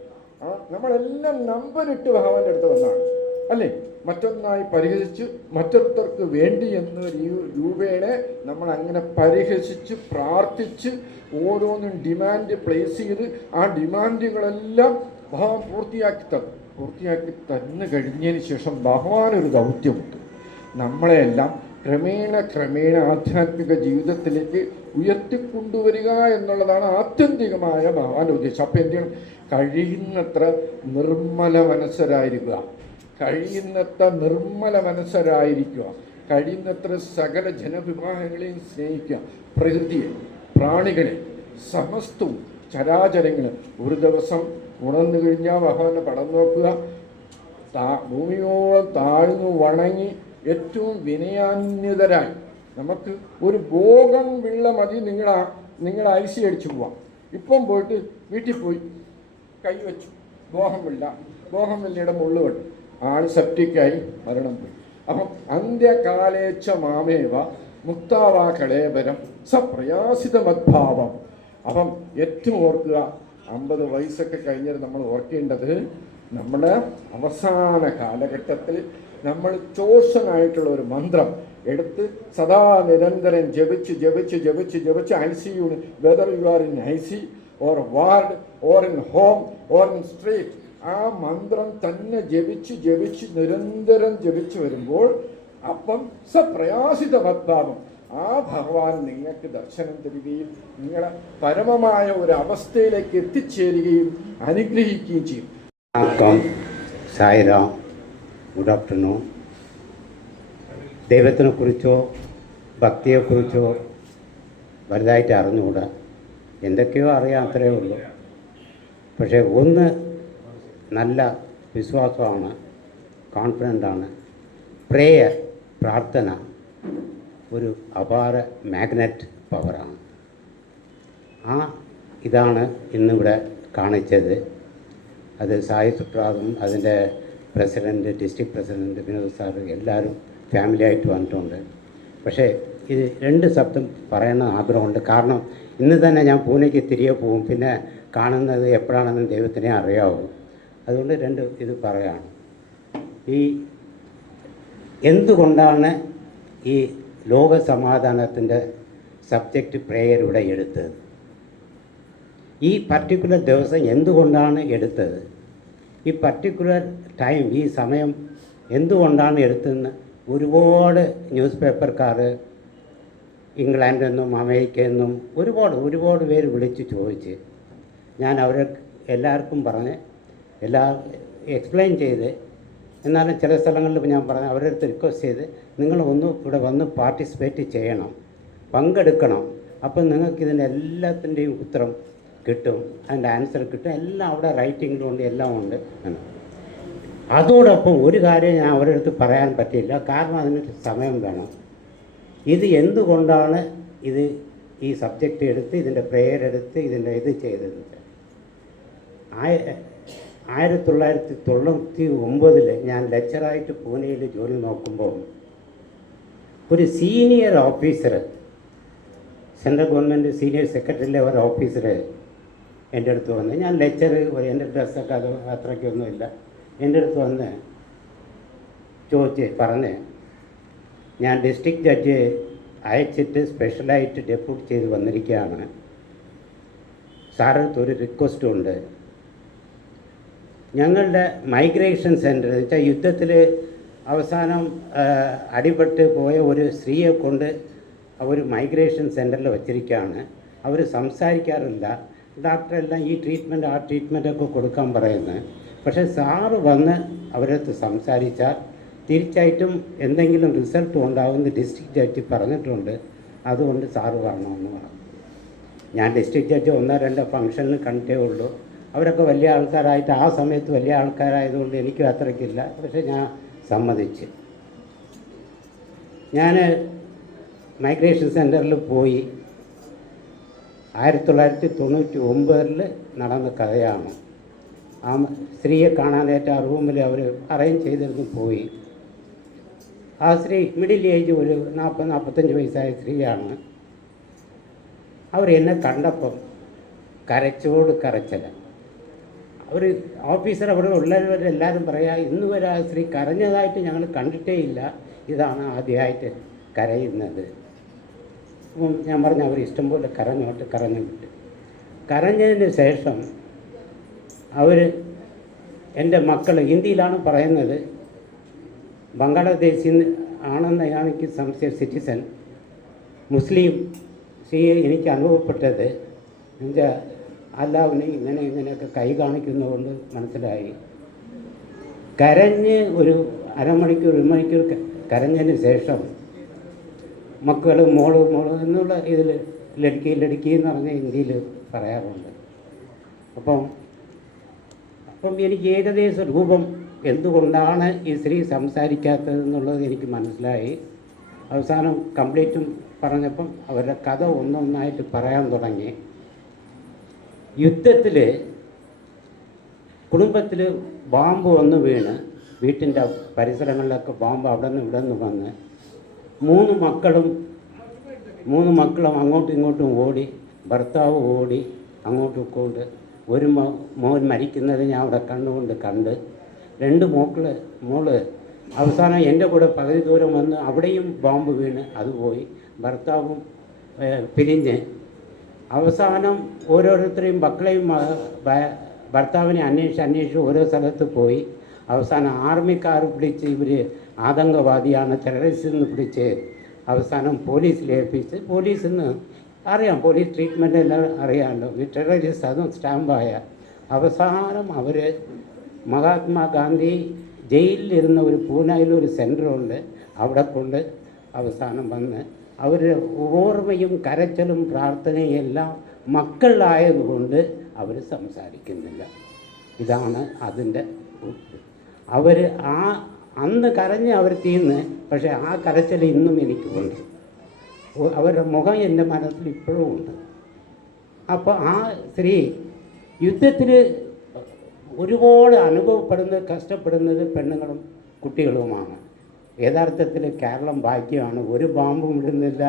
നമ്മളെല്ലാം നമ്പറിട്ട് ഭഗവാന്റെ അടുത്ത് വന്നാണ് അല്ലേ? മറ്റൊന്നായി പരിഹസിച്ച് മറ്റൊരുത്തർക്ക് വേണ്ടി എന്ന രൂപേണ നമ്മൾ അങ്ങനെ പരിഹസിച്ച് പ്രാർത്ഥിച്ച് ഓരോന്നും ഡിമാൻഡ് പ്ലേസ് ചെയ്ത് ആ ഡിമാൻഡുകളെല്ലാം ഭഗവാൻ പൂർത്തിയാക്കി തന്നു കഴിഞ്ഞതിന് ശേഷം ഭഗവാനൊരു ദൗത്യമുണ്ട്. നമ്മളെല്ലാം ക്രമേണ ആധ്യാത്മിക ജീവിതത്തിലേക്ക് ഉയർത്തിക്കൊണ്ടുവരിക എന്നുള്ളതാണ് ആത്യന്തികമായ ഭഗവാന്റെ ഉദ്ദേശം. അപ്പം എന്ത് ചെയ്യണം? കഴിയുന്നത്ര നിർമ്മല മനസ്സരായിരിക്കുക, കഴിയുന്നത്ര സകല ജനവിഭാഗങ്ങളെയും സ്നേഹിക്കുക, പ്രകൃതിയെ, പ്രാണികളെ, സമസ്തവും ചരാചരങ്ങളെ. ഒരു ദിവസം ഉണർന്നു കഴിഞ്ഞാൽ ഭഗവാനെ പടം നോക്കുക, ഭൂമിയോളം താഴ്ന്നു വണങ്ങി ഏറ്റവും വിനയാന്വിതരായി നമുക്ക് ഒരു ഭോഗം വിള്ള മതി നിങ്ങൾ ഐസി അടിച്ചു പോവാം. ഇപ്പം പോയിട്ട് വീട്ടിൽ പോയി കൈവച്ചു, ബോഹംവില്ലയുടെ മുള്ളുകെട്ടു, ആൾ സെപ്റ്റിക്കായി മരണം പോയി. അപ്പം അന്ത്യകാലേച്ച മാമേവ മുക്താവാ കളേബരം സപ്രയാസിത മദ്ഭാവം. അപ്പം ഏറ്റവും ഓർക്കുക, 50 വയസ്സൊക്കെ കഴിഞ്ഞത് നമ്മൾ ഓർക്കേണ്ടത് നമ്മുടെ അവസാന കാലഘട്ടത്തിൽ നമ്മൾ ചോഷനായിട്ടുള്ള ഒരു മന്ത്രം എടുത്ത് സദാ നിരന്തരം ജപിച്ച് ICU, whether you are in IC or ward or in home or in street, ആ മന്ത്രം തന്നെ ജപിച്ച് നിരന്തരം ജപിച്ച് വരുമ്പോൾ അപ്പം സപ്രയാസിത മദ്ഭാവം ആ ഭഗവാൻ നിങ്ങൾക്ക് ദർശനം തരികയും നിങ്ങളെ പരമമായ ഒരു അവസ്ഥയിലേക്ക് എത്തിച്ചേരുകയും അനുഗ്രഹിക്കുകയും ചെയ്യും. Sairam, good afternoon. ദൈവത്തിനെക്കുറിച്ചോ ഭക്തിയെക്കുറിച്ചോ വലുതായിട്ട് അറിഞ്ഞുകൂടാ, എന്തൊക്കെയോ അറിയാം, അത്രയേ ഉള്ളൂ. പക്ഷേ ഒന്ന് നല്ല വിശ്വാസമാണ്, കോൺഫിഡൻ്റാണ്. പ്രേയർ, പ്രാർത്ഥന ഒരു അപാര മാഗ്നറ്റ് പവറാണ്. ഇതാണ് ഇന്നിവിടെ കാണിച്ചത്. അത് സായി സുപ്രാദും അതിൻ്റെ president, district president Vinod sir എല്ലാവരും ഫാമിലി ആയിട്ട് വന്നിട്ടുണ്ട്. പക്ഷേ ഇത് 2 ശബ്ദം പറയണ ആഗ്രഹമുണ്ട്. കാരണം ഇന്ന് തന്നെ ഞാൻ പൂനെക്ക് തിരികെ പോകും, പിന്നെ കാണുന്നത് എപ്പോഴാണെന്ന് ദൈവത്തിനെ അറിയാവൂ. അതുകൊണ്ട് 2 ഇത് പറയാണ്. ഈ എന്തുകൊണ്ടാണ് ഈ ലോക സമാധാനത്തിൻ്റെ സബ്ജക്റ്റ് പ്രേയർ ഇവിടെ എടുത്തത്? ഈ പർട്ടിക്കുലർ ദിവസം എന്തുകൊണ്ടാണ് എടുത്തത്? ഈ പർട്ടിക്കുലർ ടൈം, ഈ സമയം എന്തുകൊണ്ടാണ് എടുത്തതെന്ന് ഒരുപാട് ന്യൂസ് പേപ്പർക്കാർ ഇംഗ്ലണ്ടിൽ നിന്നും അമേരിക്കയിൽ നിന്നും ഒരുപാട് പേര് വിളിച്ച് ചോദിച്ച്, ഞാൻ അവരെ എല്ലാവർക്കും പറഞ്ഞ് എക്സ്പ്ലെയിൻ ചെയ്ത്, എന്നാലും ചില സ്ഥലങ്ങളിൽ ഞാൻ പറഞ്ഞ അവരുടെ അടുത്ത് റിക്വസ്റ്റ് ചെയ്ത്, നിങ്ങളൊന്ന് ഇവിടെ വന്ന് പാർട്ടിസിപ്പേറ്റ് ചെയ്യണം, പങ്കെടുക്കണം. അപ്പം നിങ്ങൾക്ക് ഇതിൻ്റെ എല്ലാത്തിൻ്റെയും ഉത്തരം കിട്ടും, അതിൻ്റെ ആൻസർ കിട്ടും, എല്ലാം അവിടെ റൈറ്റിങ്ങിലുണ്ട്, എല്ലാം ഉണ്ട് എന്ന്. അതോടൊപ്പം ഒരു കാര്യം ഞാൻ അവരുടെ അടുത്ത് പറയാൻ പറ്റില്ല, കാരണം അതിനൊരു സമയം വേണം. ഇത് എന്തുകൊണ്ടാണ് ഈ സബ്ജക്റ്റ് എടുത്ത് ഇതിൻ്റെ പ്രെയർ എടുത്ത് ഇതിൻ്റെ ഇത് ചെയ്തത്? 1999 ഞാൻ ലെക്ചറായിട്ട് പൂനെയിൽ ജോലി നോക്കുമ്പോൾ ഒരു senior officer, central government senior സെക്രട്ടറിയിലെ ഒരു ഓഫീസർ എൻ്റെ അടുത്ത് വന്ന്, ഞാൻ ലെക്ചർ, എൻ്റെ ഡ്രസ്സൊക്കെ അത് അത്രയ്ക്കൊന്നുമില്ല, എൻ്റെ അടുത്ത് വന്ന് പറഞ്ഞ്, ഞാൻ ഡിസ്ട്രിക്ട് ജഡ്ജ് അയച്ചിട്ട് സ്പെഷ്യലായിട്ട് ഡെപ്യൂട്ട് ചെയ്ത് വന്നിരിക്കുകയാണ്, സാറടുത്ത് ഒരു റിക്വസ്റ്റും ഉണ്ട്. ഞങ്ങളുടെ മൈഗ്രേഷൻ സെൻറ്റർ എന്ന് വെച്ചാൽ യുദ്ധത്തിൽ അവസാനം അടിപെട്ട് പോയ ഒരു സ്ത്രീയെ കൊണ്ട് അവർ മൈഗ്രേഷൻ സെൻറ്ററിൽ വച്ചിരിക്കുകയാണ്. അവർ സംസാരിക്കാറില്ല, ഡോക്ടറെല്ലാം ഈ ട്രീറ്റ്മെൻറ്റ് ആ ട്രീറ്റ്മെൻറ്റൊക്കെ കൊടുക്കാൻ പറയുന്നത്. പക്ഷേ സാറ് വന്ന് അവരടുത്ത് സംസാരിച്ചാൽ തീർച്ചയായിട്ടും എന്തെങ്കിലും റിസൾട്ട് ഉണ്ടാകുമെന്ന് ഡിസ്ട്രിക്ട് ജഡ്ജി പറഞ്ഞിട്ടുണ്ട്. അതുകൊണ്ട് സാറ് വരണമെന്ന് പറഞ്ഞു. ഞാൻ ഡിസ്ട്രിക്ട് ജഡ്ജി 1-2 ഫംഗ്ഷനിൽ കണ്ടേ ഉള്ളൂ. അവരൊക്കെ വലിയ ആൾക്കാരായിട്ട്, ആ സമയത്ത് വലിയ ആൾക്കാരായതുകൊണ്ട് എനിക്കും അത്രയ്ക്കില്ല. പക്ഷേ ഞാൻ സമ്മതിച്ച്. ഞാൻ മൈഗ്രേഷൻ സെൻറ്ററിൽ പോയി. 1999 നടന്ന കഥയാണ്. ആ സ്ത്രീയെ കാണാനായിട്ട് ആ റൂമിൽ അവർ അറേഞ്ച് ചെയ്തിരുന്നു പോയി. ആ സ്ത്രീ മിഡിൽ ഏജ്, ഒരു 40-45 വയസ്സായ സ്ത്രീയാണ്. അവർ എന്നെ കണ്ടപ്പം കരച്ചില. അവർ ഓഫീസർ അവിടെ ഉള്ളവരെല്ലാവരും പറയാ ഇന്ന് വരെ ആ സ്ത്രീ കരഞ്ഞതായിട്ട് ഞങ്ങൾ കണ്ടിട്ടേ ഇല്ല, ഇതാണ് ആദ്യമായിട്ട് കരയുന്നത്. അപ്പം ഞാൻ പറഞ്ഞു അവർ ഇഷ്ടംപോലെ കരഞ്ഞു വിട്ട്. കരഞ്ഞതിന് ശേഷം അവർ എൻ്റെ മക്കൾ ഹിന്ദിയിലാണ് പറയുന്നത്, ബംഗ്ലാദേശിൽ ആണെന്ന് എനിക്ക് സംശയം, സിറ്റിസൺ മുസ്ലിം എനിക്ക് അനുഭവപ്പെട്ടത് എന്നുവെച്ചാൽ അല്ലാവിനെ ഇങ്ങനെയൊക്കെ കൈ കാണിക്കുന്നതുകൊണ്ട് മനസ്സിലായി. കരഞ്ഞ് ഒരു അരമണിക്കൂർ 1 മണിക്കൂർ കരഞ്ഞതിന് ശേഷം മക്കൾ മോള് എന്നുള്ള ഇതിൽ ലടുക്കി എന്ന് പറഞ്ഞ ഹിന്ദിയിൽ പറയാറുണ്ട്. അപ്പം എനിക്ക് ഏകദേശ രൂപം എന്തുകൊണ്ടാണ് ഈ സ്ത്രീ സംസാരിക്കാത്തത് എന്നുള്ളത് എനിക്ക് മനസ്സിലായി. അവസാനം കംപ്ലീറ്റും പറഞ്ഞപ്പം അവരുടെ കഥ ഒന്നൊന്നായിട്ട് പറയാൻ തുടങ്ങി. യുദ്ധത്തിൽ കുടുംബത്തിൽ ബോംബ് വന്ന് വീണ് വീട്ടിൻ്റെ പരിസരങ്ങളിലൊക്കെ ബോംബ് അവിടെ നിന്ന് ഇവിടെ നിന്ന് വന്ന് 3 മക്കളും അങ്ങോട്ടും ഇങ്ങോട്ടും ഓടി, ഭർത്താവ് ഓടി അങ്ങോട്ടും ഇങ്ങോട്ട്. ഒരു മോൻ മരിക്കുന്നത് ഞാൻ അവിടെ കണ്ടുകൊണ്ട് കണ്ട്, 2 മോള് അവസാനം എൻ്റെ കൂടെ പകുതി ദൂരം വന്ന് അവിടെയും ബോംബ് വീണ് അത് പോയി. ഭർത്താവും പിരിഞ്ഞ് അവസാനം ഓരോരുത്തരെയും മക്കളെയും ഭർത്താവിനെ അന്വേഷിച്ച് ഓരോ സ്ഥലത്ത് പോയി. അവസാനം ആർമിക്കാർ പിടിച്ച് ഇവർ ആതങ്കവാദിയാണ്, ടെററിസ്റ്റിൽ നിന്ന് പിടിച്ച് അവസാനം പോലീസിലേൽപ്പിച്ച്, പോലീസിൽ നിന്ന് അറിയാം, പോലീസ് ട്രീറ്റ്മെൻ്റ് എല്ലാം അറിയാമല്ലോ, ഈ ടെററിസ്റ്റ് അതും സ്റ്റാമ്പായ. അവസാനം അവർ മഹാത്മാഗാന്ധി ജയിലിലിരുന്ന ഒരു പൂനെയിലൊരു സെൻറ്ററുണ്ട്, അവിടെ കൊണ്ട് അവസാനം വന്ന് അവരുടെ ഓർമ്മയും കരച്ചിലും പ്രാർത്ഥനയും എല്ലാം മക്കളായതുകൊണ്ട് അവർ സംസാരിക്കുന്നില്ല. ഇതാണ് അതിൻ്റെ. അവർ അന്ന് കരഞ്ഞ് അവർ തീർന്ന്, പക്ഷേ ആ കരച്ചിൽ ഇന്നും എനിക്കുണ്ട്. അവരുടെ മുഖം എൻ്റെ മനസ്സിൽ ഇപ്പോഴും ഉണ്ട്. അപ്പോൾ ആ സ്ത്രീ യുദ്ധത്തിൽ ഒരുപാട് അനുഭവപ്പെടുന്നത്, കഷ്ടപ്പെടുന്നത് പെണ്ണുങ്ങളും കുട്ടികളുമാണ്. യഥാർത്ഥത്തിൽ കേരളം ഭാഗ്യമാണ്. ഒരു ബോംബും ഇടുന്നില്ല,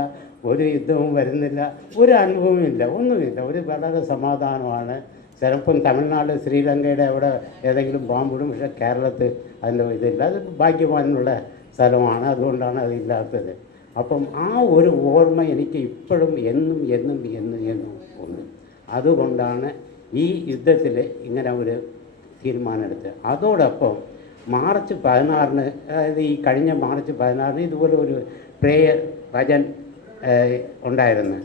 ഒരു യുദ്ധവും വരുന്നില്ല, ഒരു അനുഭവമില്ല, ഒന്നുമില്ല. ഒരു വളരെ സമാധാനമാണ്. ചിലപ്പം തമിഴ്നാട്, ശ്രീലങ്കയുടെ അവിടെ ഏതെങ്കിലും ബോംബിടും, പക്ഷേ കേരളത്തിൽ അതിൻ്റെ ഇതില്ല. അത് ഭാഗ്യവാനുള്ള സ്ഥലമാണ്, അതുകൊണ്ടാണ് അതില്ലാത്തത്. അപ്പം ആ ഒരു ഓർമ്മ എനിക്ക് ഇപ്പോഴും എന്നും ഉണ്ട്. അതുകൊണ്ടാണ് ഈ യുദ്ധത്തിൽ ഇങ്ങനെ ഒരു തീരുമാനമെടുത്തത്. അതോടൊപ്പം മാർച്ച് 16-ന്, അതായത് ഈ കഴിഞ്ഞ മാർച്ച് 16-ന് ഇതുപോലെ ഒരു പ്രേയർ ഭജൻ ഉണ്ടായിരുന്നു.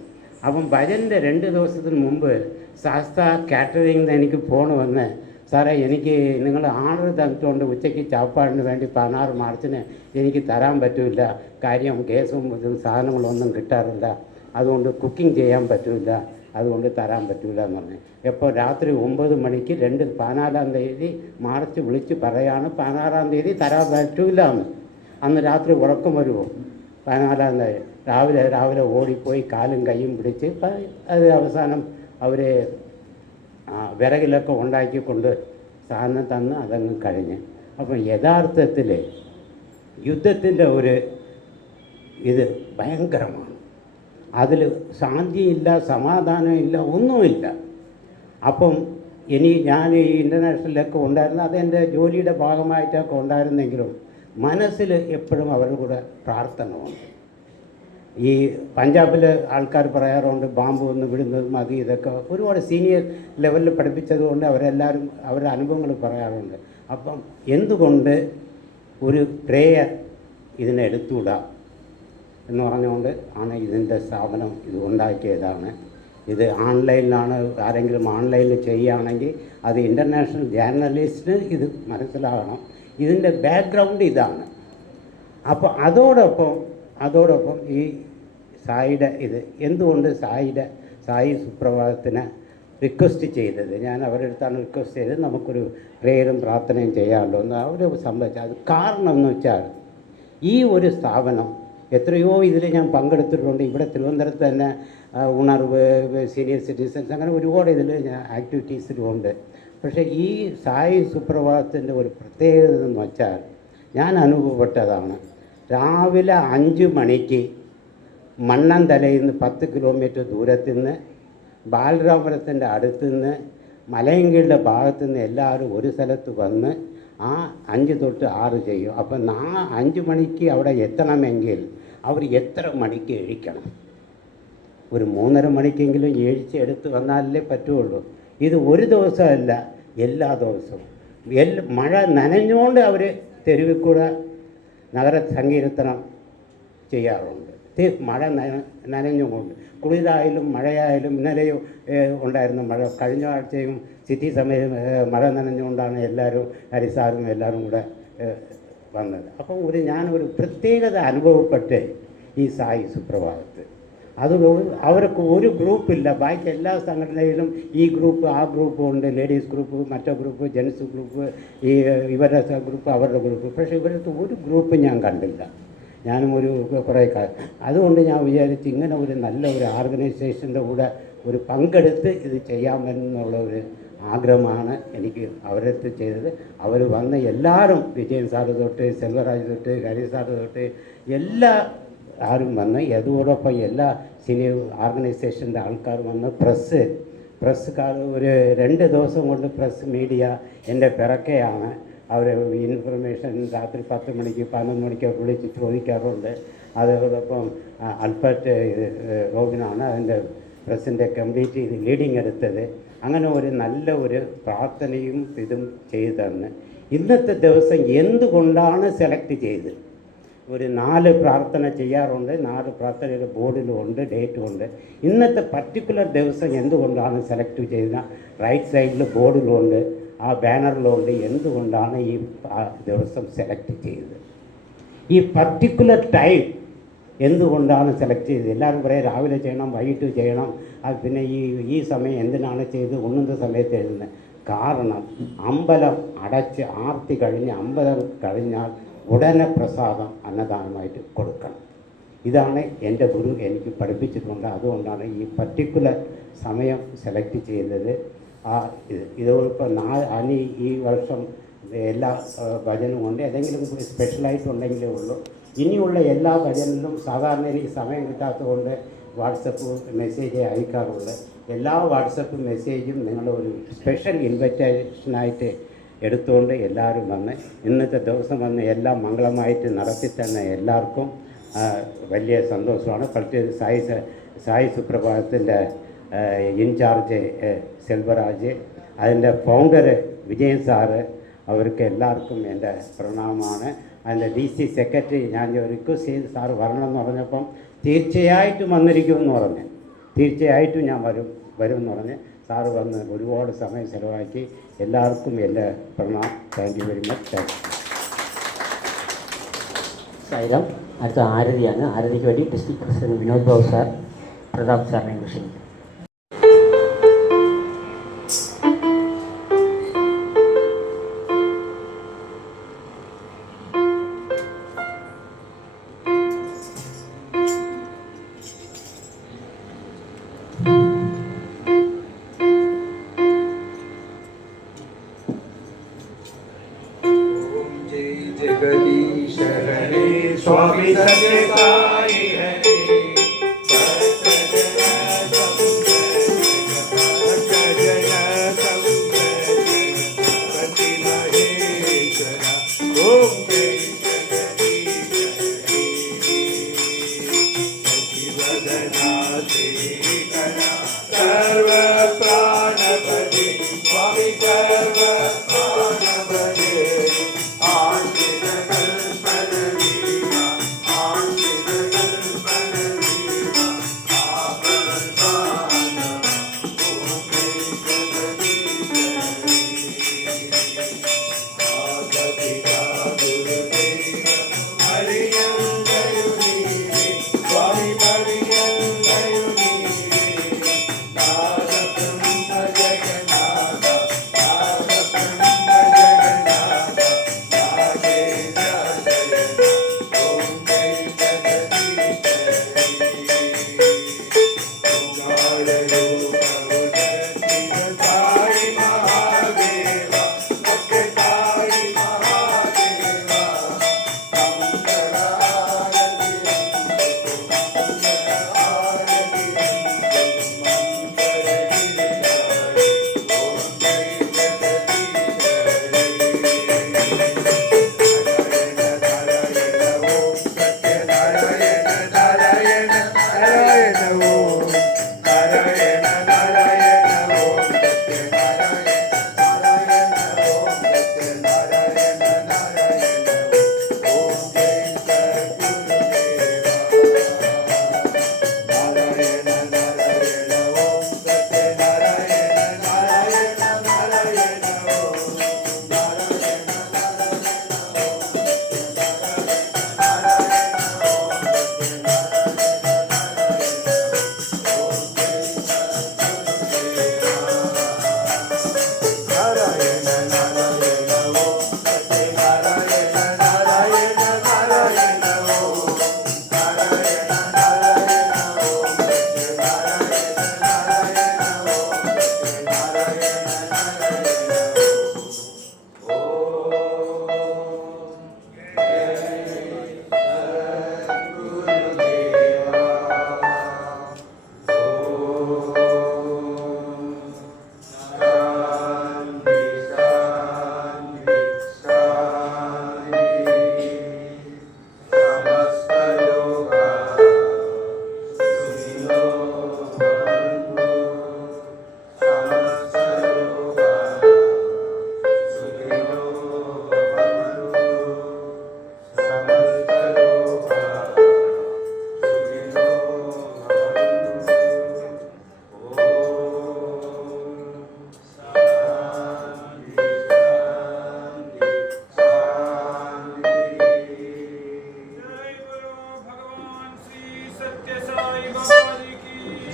അപ്പം ഭജൻ്റെ 2 ദിവസത്തിന് മുമ്പ് ശാസ്ത്ര കാറ്ററിംഗ് എനിക്ക് ഫോൺ വന്ന്, സാറേ എനിക്ക് നിങ്ങൾ ആർഡർ തന്നിട്ടുണ്ട് ഉച്ചയ്ക്ക് ചാപ്പാടിന് വേണ്ടി 16 മാർച്ചിന് എനിക്ക് തരാൻ പറ്റില്ല, കാര്യം ഗ്യാസും സാധനങ്ങളൊന്നും കിട്ടാറില്ല, അതുകൊണ്ട് കുക്കിംഗ് ചെയ്യാൻ പറ്റില്ല, അതുകൊണ്ട് തരാൻ പറ്റില്ല എന്ന് പറഞ്ഞു. എപ്പോൾ രാത്രി 9 മണിക്ക് 14-ാം തീയതി മാർച്ച് വിളിച്ച് പറയാണ് 16-ാം തീയതി തരാൻ പറ്റില്ല എന്ന്. അന്ന് രാത്രി ഉറക്കം വരുമോ? 14-ാം തീയതി രാവിലെ ഓടിപ്പോയി കാലും കൈയും പിടിച്ച് അത് അവസാനം അവർ വിറകിലൊക്കെ ഉണ്ടാക്കിക്കൊണ്ട് സാധനം തന്ന് അതങ്ങ് കഴിഞ്ഞ്. അപ്പം യഥാർത്ഥത്തിൽ യുദ്ധത്തിൻ്റെ ഒരു ഇത് ഭയങ്കരമാണ്. അതിൽ ശാന്തിയില്ല, സമാധാനമില്ല, ഒന്നുമില്ല. അപ്പം ഞാൻ ഈ ഇൻ്റർനാഷണലിലൊക്കെ ഉണ്ടായിരുന്നു, അതെൻ്റെ ജോലിയുടെ ഭാഗമായിട്ടൊക്കെ ഉണ്ടായിരുന്നെങ്കിലും മനസ്സിൽ എപ്പോഴും അവരുടെ കൂടെ പ്രാർത്ഥന ഉണ്ട്. ഈ പഞ്ചാബിൽ ആൾക്കാർ പറയാറുണ്ട് ബാമ്പ് ഒന്ന് വിടുന്നത് മതി, ഇതൊക്കെ ഒരുപാട് സീനിയർ ലെവലിൽ പഠിപ്പിച്ചതുകൊണ്ട് അവരെല്ലാവരും അവരുടെ അനുഭവങ്ങൾ പറയാറുണ്ട്. അപ്പം എന്തുകൊണ്ട് ഒരു പ്രേയർ ഇതിനെടുത്തുകൂടാ എന്ന് പറഞ്ഞുകൊണ്ട് ആണ് ഇതിൻ്റെ സ്ഥാപനം ഇത് ഉണ്ടാക്കിയതാണ്. ഇത് ഓൺലൈനിലാണ്, ആരെങ്കിലും ഓൺലൈനിൽ ചെയ്യുകയാണെങ്കിൽ അത് ഇൻ്റർനാഷണൽ ജേർണലിസ്റ്റിന് ഇത് മനസ്സിലാകണം. ഇതിൻ്റെ ബാക്ക്ഗ്രൗണ്ട് ഇതാണ്. അപ്പോൾ അതോടൊപ്പം ഈ സായിയുടെ ഇത് എന്തുകൊണ്ട് സായി സുപ്രഭാതത്തിന് റിക്വസ്റ്റ് ചെയ്തത്, ഞാൻ അവരുടെ അടുത്താണ് റിക്വസ്റ്റ് ചെയ്തത്, നമുക്കൊരു പ്രേയറും പ്രാർത്ഥനയും ചെയ്യാമല്ലോ എന്ന് അവർ സംബന്ധിച്ചു. അത് കാരണം എന്ന് വെച്ചാൽ ഈ ഒരു സ്ഥാപനം എത്രയോ ഇതിൽ ഞാൻ പങ്കെടുത്തിട്ടുണ്ട്. ഇവിടെ തിരുവനന്തപുരത്ത് തന്നെ ഉണർവ്, സീനിയർ സിറ്റിസൺസ്, അങ്ങനെ ഒരുപാട് ഇതിൽ ഞാൻ ആക്ടിവിറ്റീസിലുമുണ്ട്. പക്ഷേ ഈ സായി സുപ്രഭാതത്തിൻ്റെ ഒരു പ്രത്യേകത എന്ന് വെച്ചാൽ ഞാൻ അനുഭവപ്പെട്ടതാണ്. രാവിലെ 5 മണിക്ക് മണ്ണന്തലയിൽ നിന്ന് 10 കിലോമീറ്റർ ദൂരത്തു നിന്ന് ബാലരാമപുരത്തിൻ്റെ അടുത്ത് നിന്ന് മലയങ്കീഴിൻ്റെ ഭാഗത്തു നിന്ന് എല്ലാവരും ഒരു സ്ഥലത്ത് വന്ന് ആ 5 തൊട്ട് 6 ചെയ്യും. അപ്പം 5 മണിക്ക് അവിടെ എത്തണമെങ്കിൽ അവർ എത്ര മണിക്ക് എഴിക്കണം? ഒരു 3:30 മണിക്കെങ്കിലും എഴിച്ചെടുത്ത് വന്നാലേ പറ്റുള്ളൂ. ഇത് ഒരു ദിവസമല്ല, എല്ലാ ദിവസവും മഴ നനഞ്ഞുകൊണ്ട് അവർ തെരുവിൽ കൂടെ നഗര സങ്കീർത്തനം ചെയ്യാറുണ്ട്. മഴ നനഞ്ഞുകൊണ്ട്, കുളിരായാലും മഴയായാലും. ഇന്നലെയും ഉണ്ടായിരുന്ന മഴ, കഴിഞ്ഞ ആഴ്ചയും സിറ്റി സമയം മഴ നനഞ്ഞുകൊണ്ടാണ് എല്ലാവരും ഹരിസാറും എല്ലാവരും കൂടെ വന്നത്. അപ്പം ഞാനൊരു പ്രത്യേകത അനുഭവപ്പെട്ട് ഈ സായി സുപ്രഭാതത്ത്. അവർക്ക് ഒരു ഗ്രൂപ്പില്ല. ബാക്കി എല്ലാ സംഘടനയിലും ഈ ഗ്രൂപ്പ് ആ ഗ്രൂപ്പ് ഉണ്ട്, ലേഡീസ് ഗ്രൂപ്പ്, മറ്റേ ഗ്രൂപ്പ്, ജെൻസ് ഗ്രൂപ്പ്, ഇവരുടെ ഗ്രൂപ്പ്, അവരുടെ ഗ്രൂപ്പ്. പക്ഷേ ഇവരുടെ ഒരു ഗ്രൂപ്പ് ഞാൻ കണ്ടില്ല. ഞാനും കുറേ കാലം അതുകൊണ്ട് ഞാൻ വിചാരിച്ച് ഇങ്ങനെ നല്ല ഒരു ഓർഗനൈസേഷൻ്റെ കൂടെ പങ്കെടുത്ത് ഇത് ചെയ്യാമെന്നുള്ള ഒരു ആഗ്രഹമാണ് എനിക്ക് അവരടുത്ത് ചെയ്തത്. അവർ വന്ന് എല്ലാവരും, വിജയൻ സാറ് തൊട്ട് സെൽവരാജ് തൊട്ട് ഹരി സാറ് തൊട്ട് ആരും വന്ന്, അതോടൊപ്പം എല്ലാ സീനിയർ ഓർഗനൈസേഷൻ്റെ ആൾക്കാർ വന്ന്, പ്രസ്സുകാർ 2 ദിവസം കൊണ്ട് പ്രസ് മീഡിയ എൻ്റെ പിറക്കെയാണ്. അവർ ഇൻഫർമേഷൻ രാത്രി 10 മണിക്ക് 11 മണിക്ക് വിളിച്ച് ചോദിക്കാറുണ്ട്. അതോടൊപ്പം അൽബർട്ട് റോബിനാണ് അതിൻ്റെ പ്രസിൻ്റെ കംപ്ലീറ്റ് ലീഡിങ് എടുത്തത്. അങ്ങനെ നല്ല പ്രാർത്ഥനയും ഇതും ചെയ്തു തന്ന്. ഇന്നത്തെ ദിവസം എന്തുകൊണ്ടാണ് സെലക്ട് ചെയ്തത്? 4 പ്രാർത്ഥന ചെയ്യാറുണ്ട്. 4 പ്രാർത്ഥനയുടെ ബോർഡിലുമുണ്ട്, ഡേറ്റുമുണ്ട്. ഇന്നത്തെ പർട്ടിക്കുലർ ദിവസം എന്തുകൊണ്ടാണ് സെലക്ട് ചെയ്തത്? റൈറ്റ് സൈഡിൽ ബോർഡിലുണ്ട്, ആ ബാനറിലുണ്ട്. എന്തുകൊണ്ടാണ് ഈ ദിവസം സെലക്ട് ചെയ്തത്? ഈ പർട്ടിക്കുലർ ടൈം എന്തുകൊണ്ടാണ് സെലക്ട് ചെയ്തത്? എല്ലാവരും പറയും രാവിലെ ചെയ്യണം, വൈകിട്ട് ചെയ്യണം. അത് പിന്നെ ഈ സമയം എന്തിനാണ് ചെയ്ത് ഉണ്ണുന്ന സമയത്ത് എഴുതുന്നത്? കാരണം അമ്പലം അടച്ച് ആർത്തി കഴിഞ്ഞ് അമ്പലം കഴിഞ്ഞാൽ ഉടനെ പ്രസാദം അന്നദാനമായിട്ട് കൊടുക്കണം. ഇതാണ് എൻ്റെ ഗുരു എനിക്ക് പഠിപ്പിച്ചിട്ടുണ്ട്. അതുകൊണ്ടാണ് ഈ പർട്ടിക്കുലർ സമയം സെലക്ട് ചെയ്തത്. ഇതോടൊപ്പം ഈ വർഷം എല്ലാ ഭജനും ഉണ്ട്. ഏതെങ്കിലും സ്പെഷ്യലായിട്ടുണ്ടെങ്കിലേ ഉള്ളൂ. ഇനിയുള്ള എല്ലാ ഭജനിലും സാധാരണ എനിക്ക് സമയം കിട്ടാത്തതുകൊണ്ട് വാട്സപ്പ് മെസ്സേജ് അയക്കാറുണ്ട്. എല്ലാ വാട്സപ്പ് മെസ്സേജും നിങ്ങളൊരു സ്പെഷ്യൽ ഇൻവിറ്റേഷനായിട്ട് എടുത്തുകൊണ്ട് എല്ലാവരും വന്ന് ഇന്നത്തെ ദിവസം വന്ന് എല്ലാം മംഗളമായിട്ട് നടത്തി തന്നെ എല്ലാവർക്കും വലിയ സന്തോഷമാണ്. പ്രത്യേകിച്ച് സായി സുപ്രഭാതത്തിൻ്റെ ഇൻചാർജ് സെൽവരാജ്, അതിൻ്റെ ഫൗണ്ടർ വിജയൻ സാറ്, അവർക്ക് എല്ലാവർക്കും എൻ്റെ പ്രണാമമാണ്. അതിൻ്റെ DC സെക്രട്ടറി ഞാൻ റിക്വസ്റ്റ് ചെയ്ത് സാറ് വരണമെന്ന് പറഞ്ഞപ്പം തീർച്ചയായിട്ടും വന്നിരിക്കുമെന്ന് പറഞ്ഞ്, തീർച്ചയായിട്ടും ഞാൻ വരും എന്ന് പറഞ്ഞ് സാറ് വന്ന് ഒരുപാട് സമയം ചിലവാക്കി. എല്ലാവർക്കും എൻ്റെ പ്രണാം. Thank you very much. Thank you. Sairam. അടുത്ത ആരതിയാണ്. ആരതിക്ക് വേണ്ടി district president Vinod Babu sir, Pratap സാറിനെ ക്ഷണിക്കും. जगदीश हरे स्वामी सत्य साई हरे सर्व प्राणपति स्वामी सर्व प्राणपति आंशिक कल्पना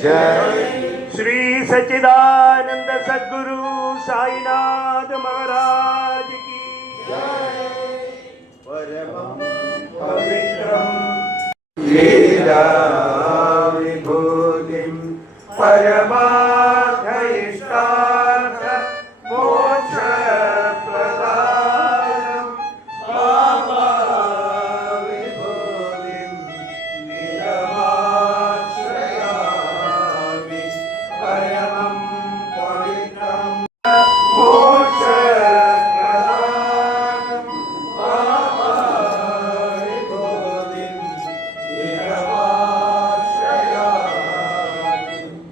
जय। श्री सच्चिदानंद सद्गुरु साईनाथ महाराज की जय। परमं पवित्रं लीला विभूतिं परमार्थ इष्टार्थ मोक्ष प्रदानं बाबा विभूतिं लीलमाश्रयामि। परमं पवित्रं मोक्ष प्रदानं बाबा विभूतिं लीलमाश्रयामि।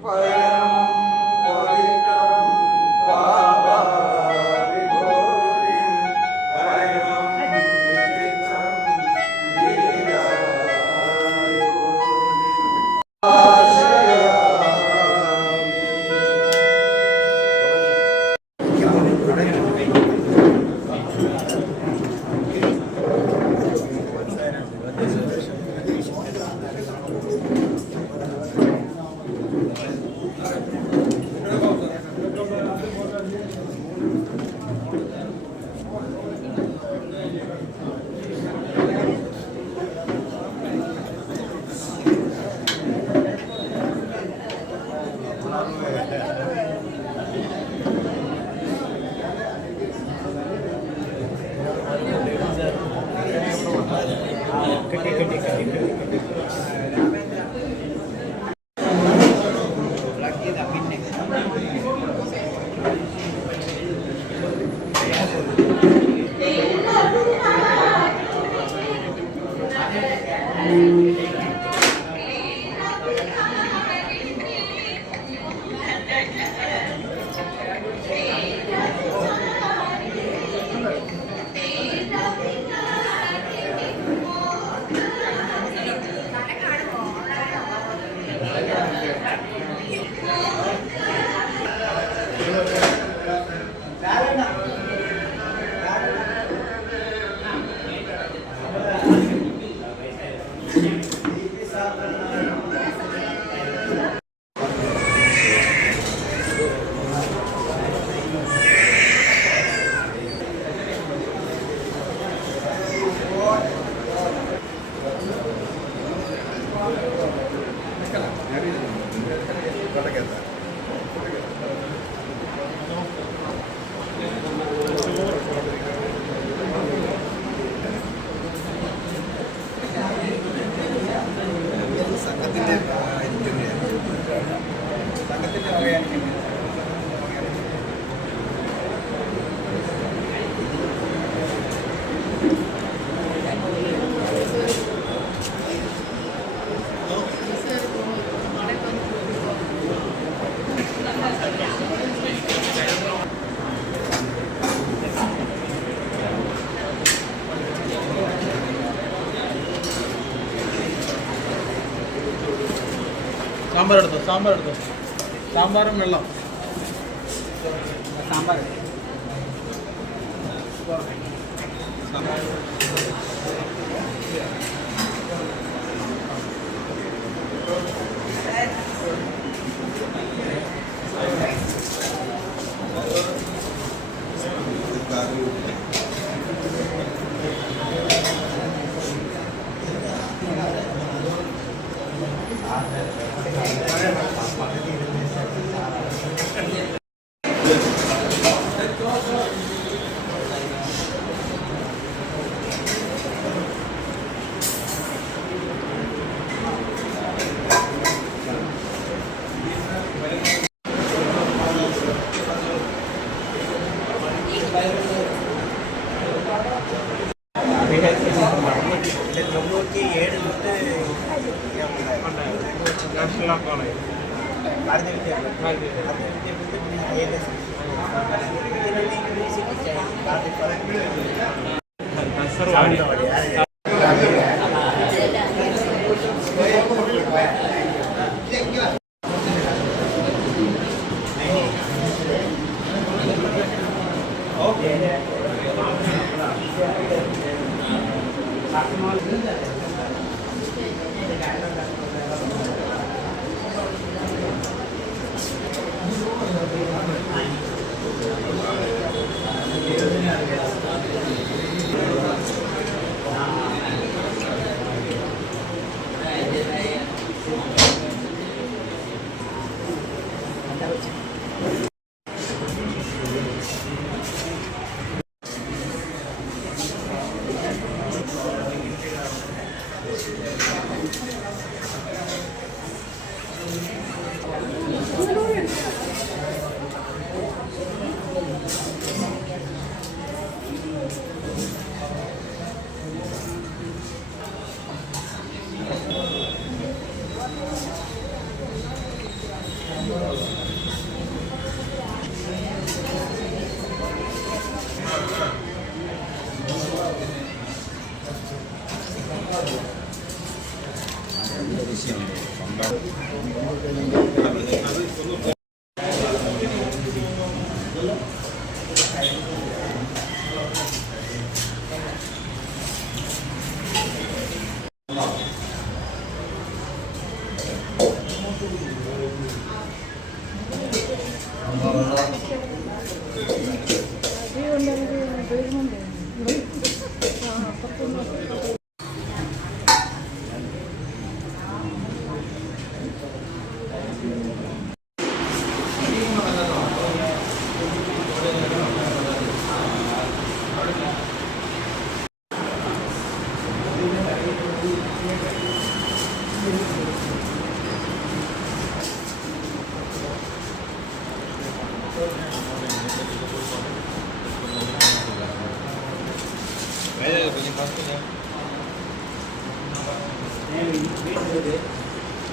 परमं पवित्रं बाबा विभूतिं परमं विचित्रं लीला विभूतिं സാമ്പാർ എടുത്തോ സാമ്പാറും വെള്ളം സാമ്പാർ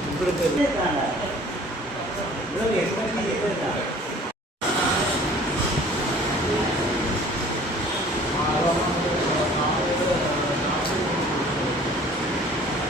ഇവിടുത്തെ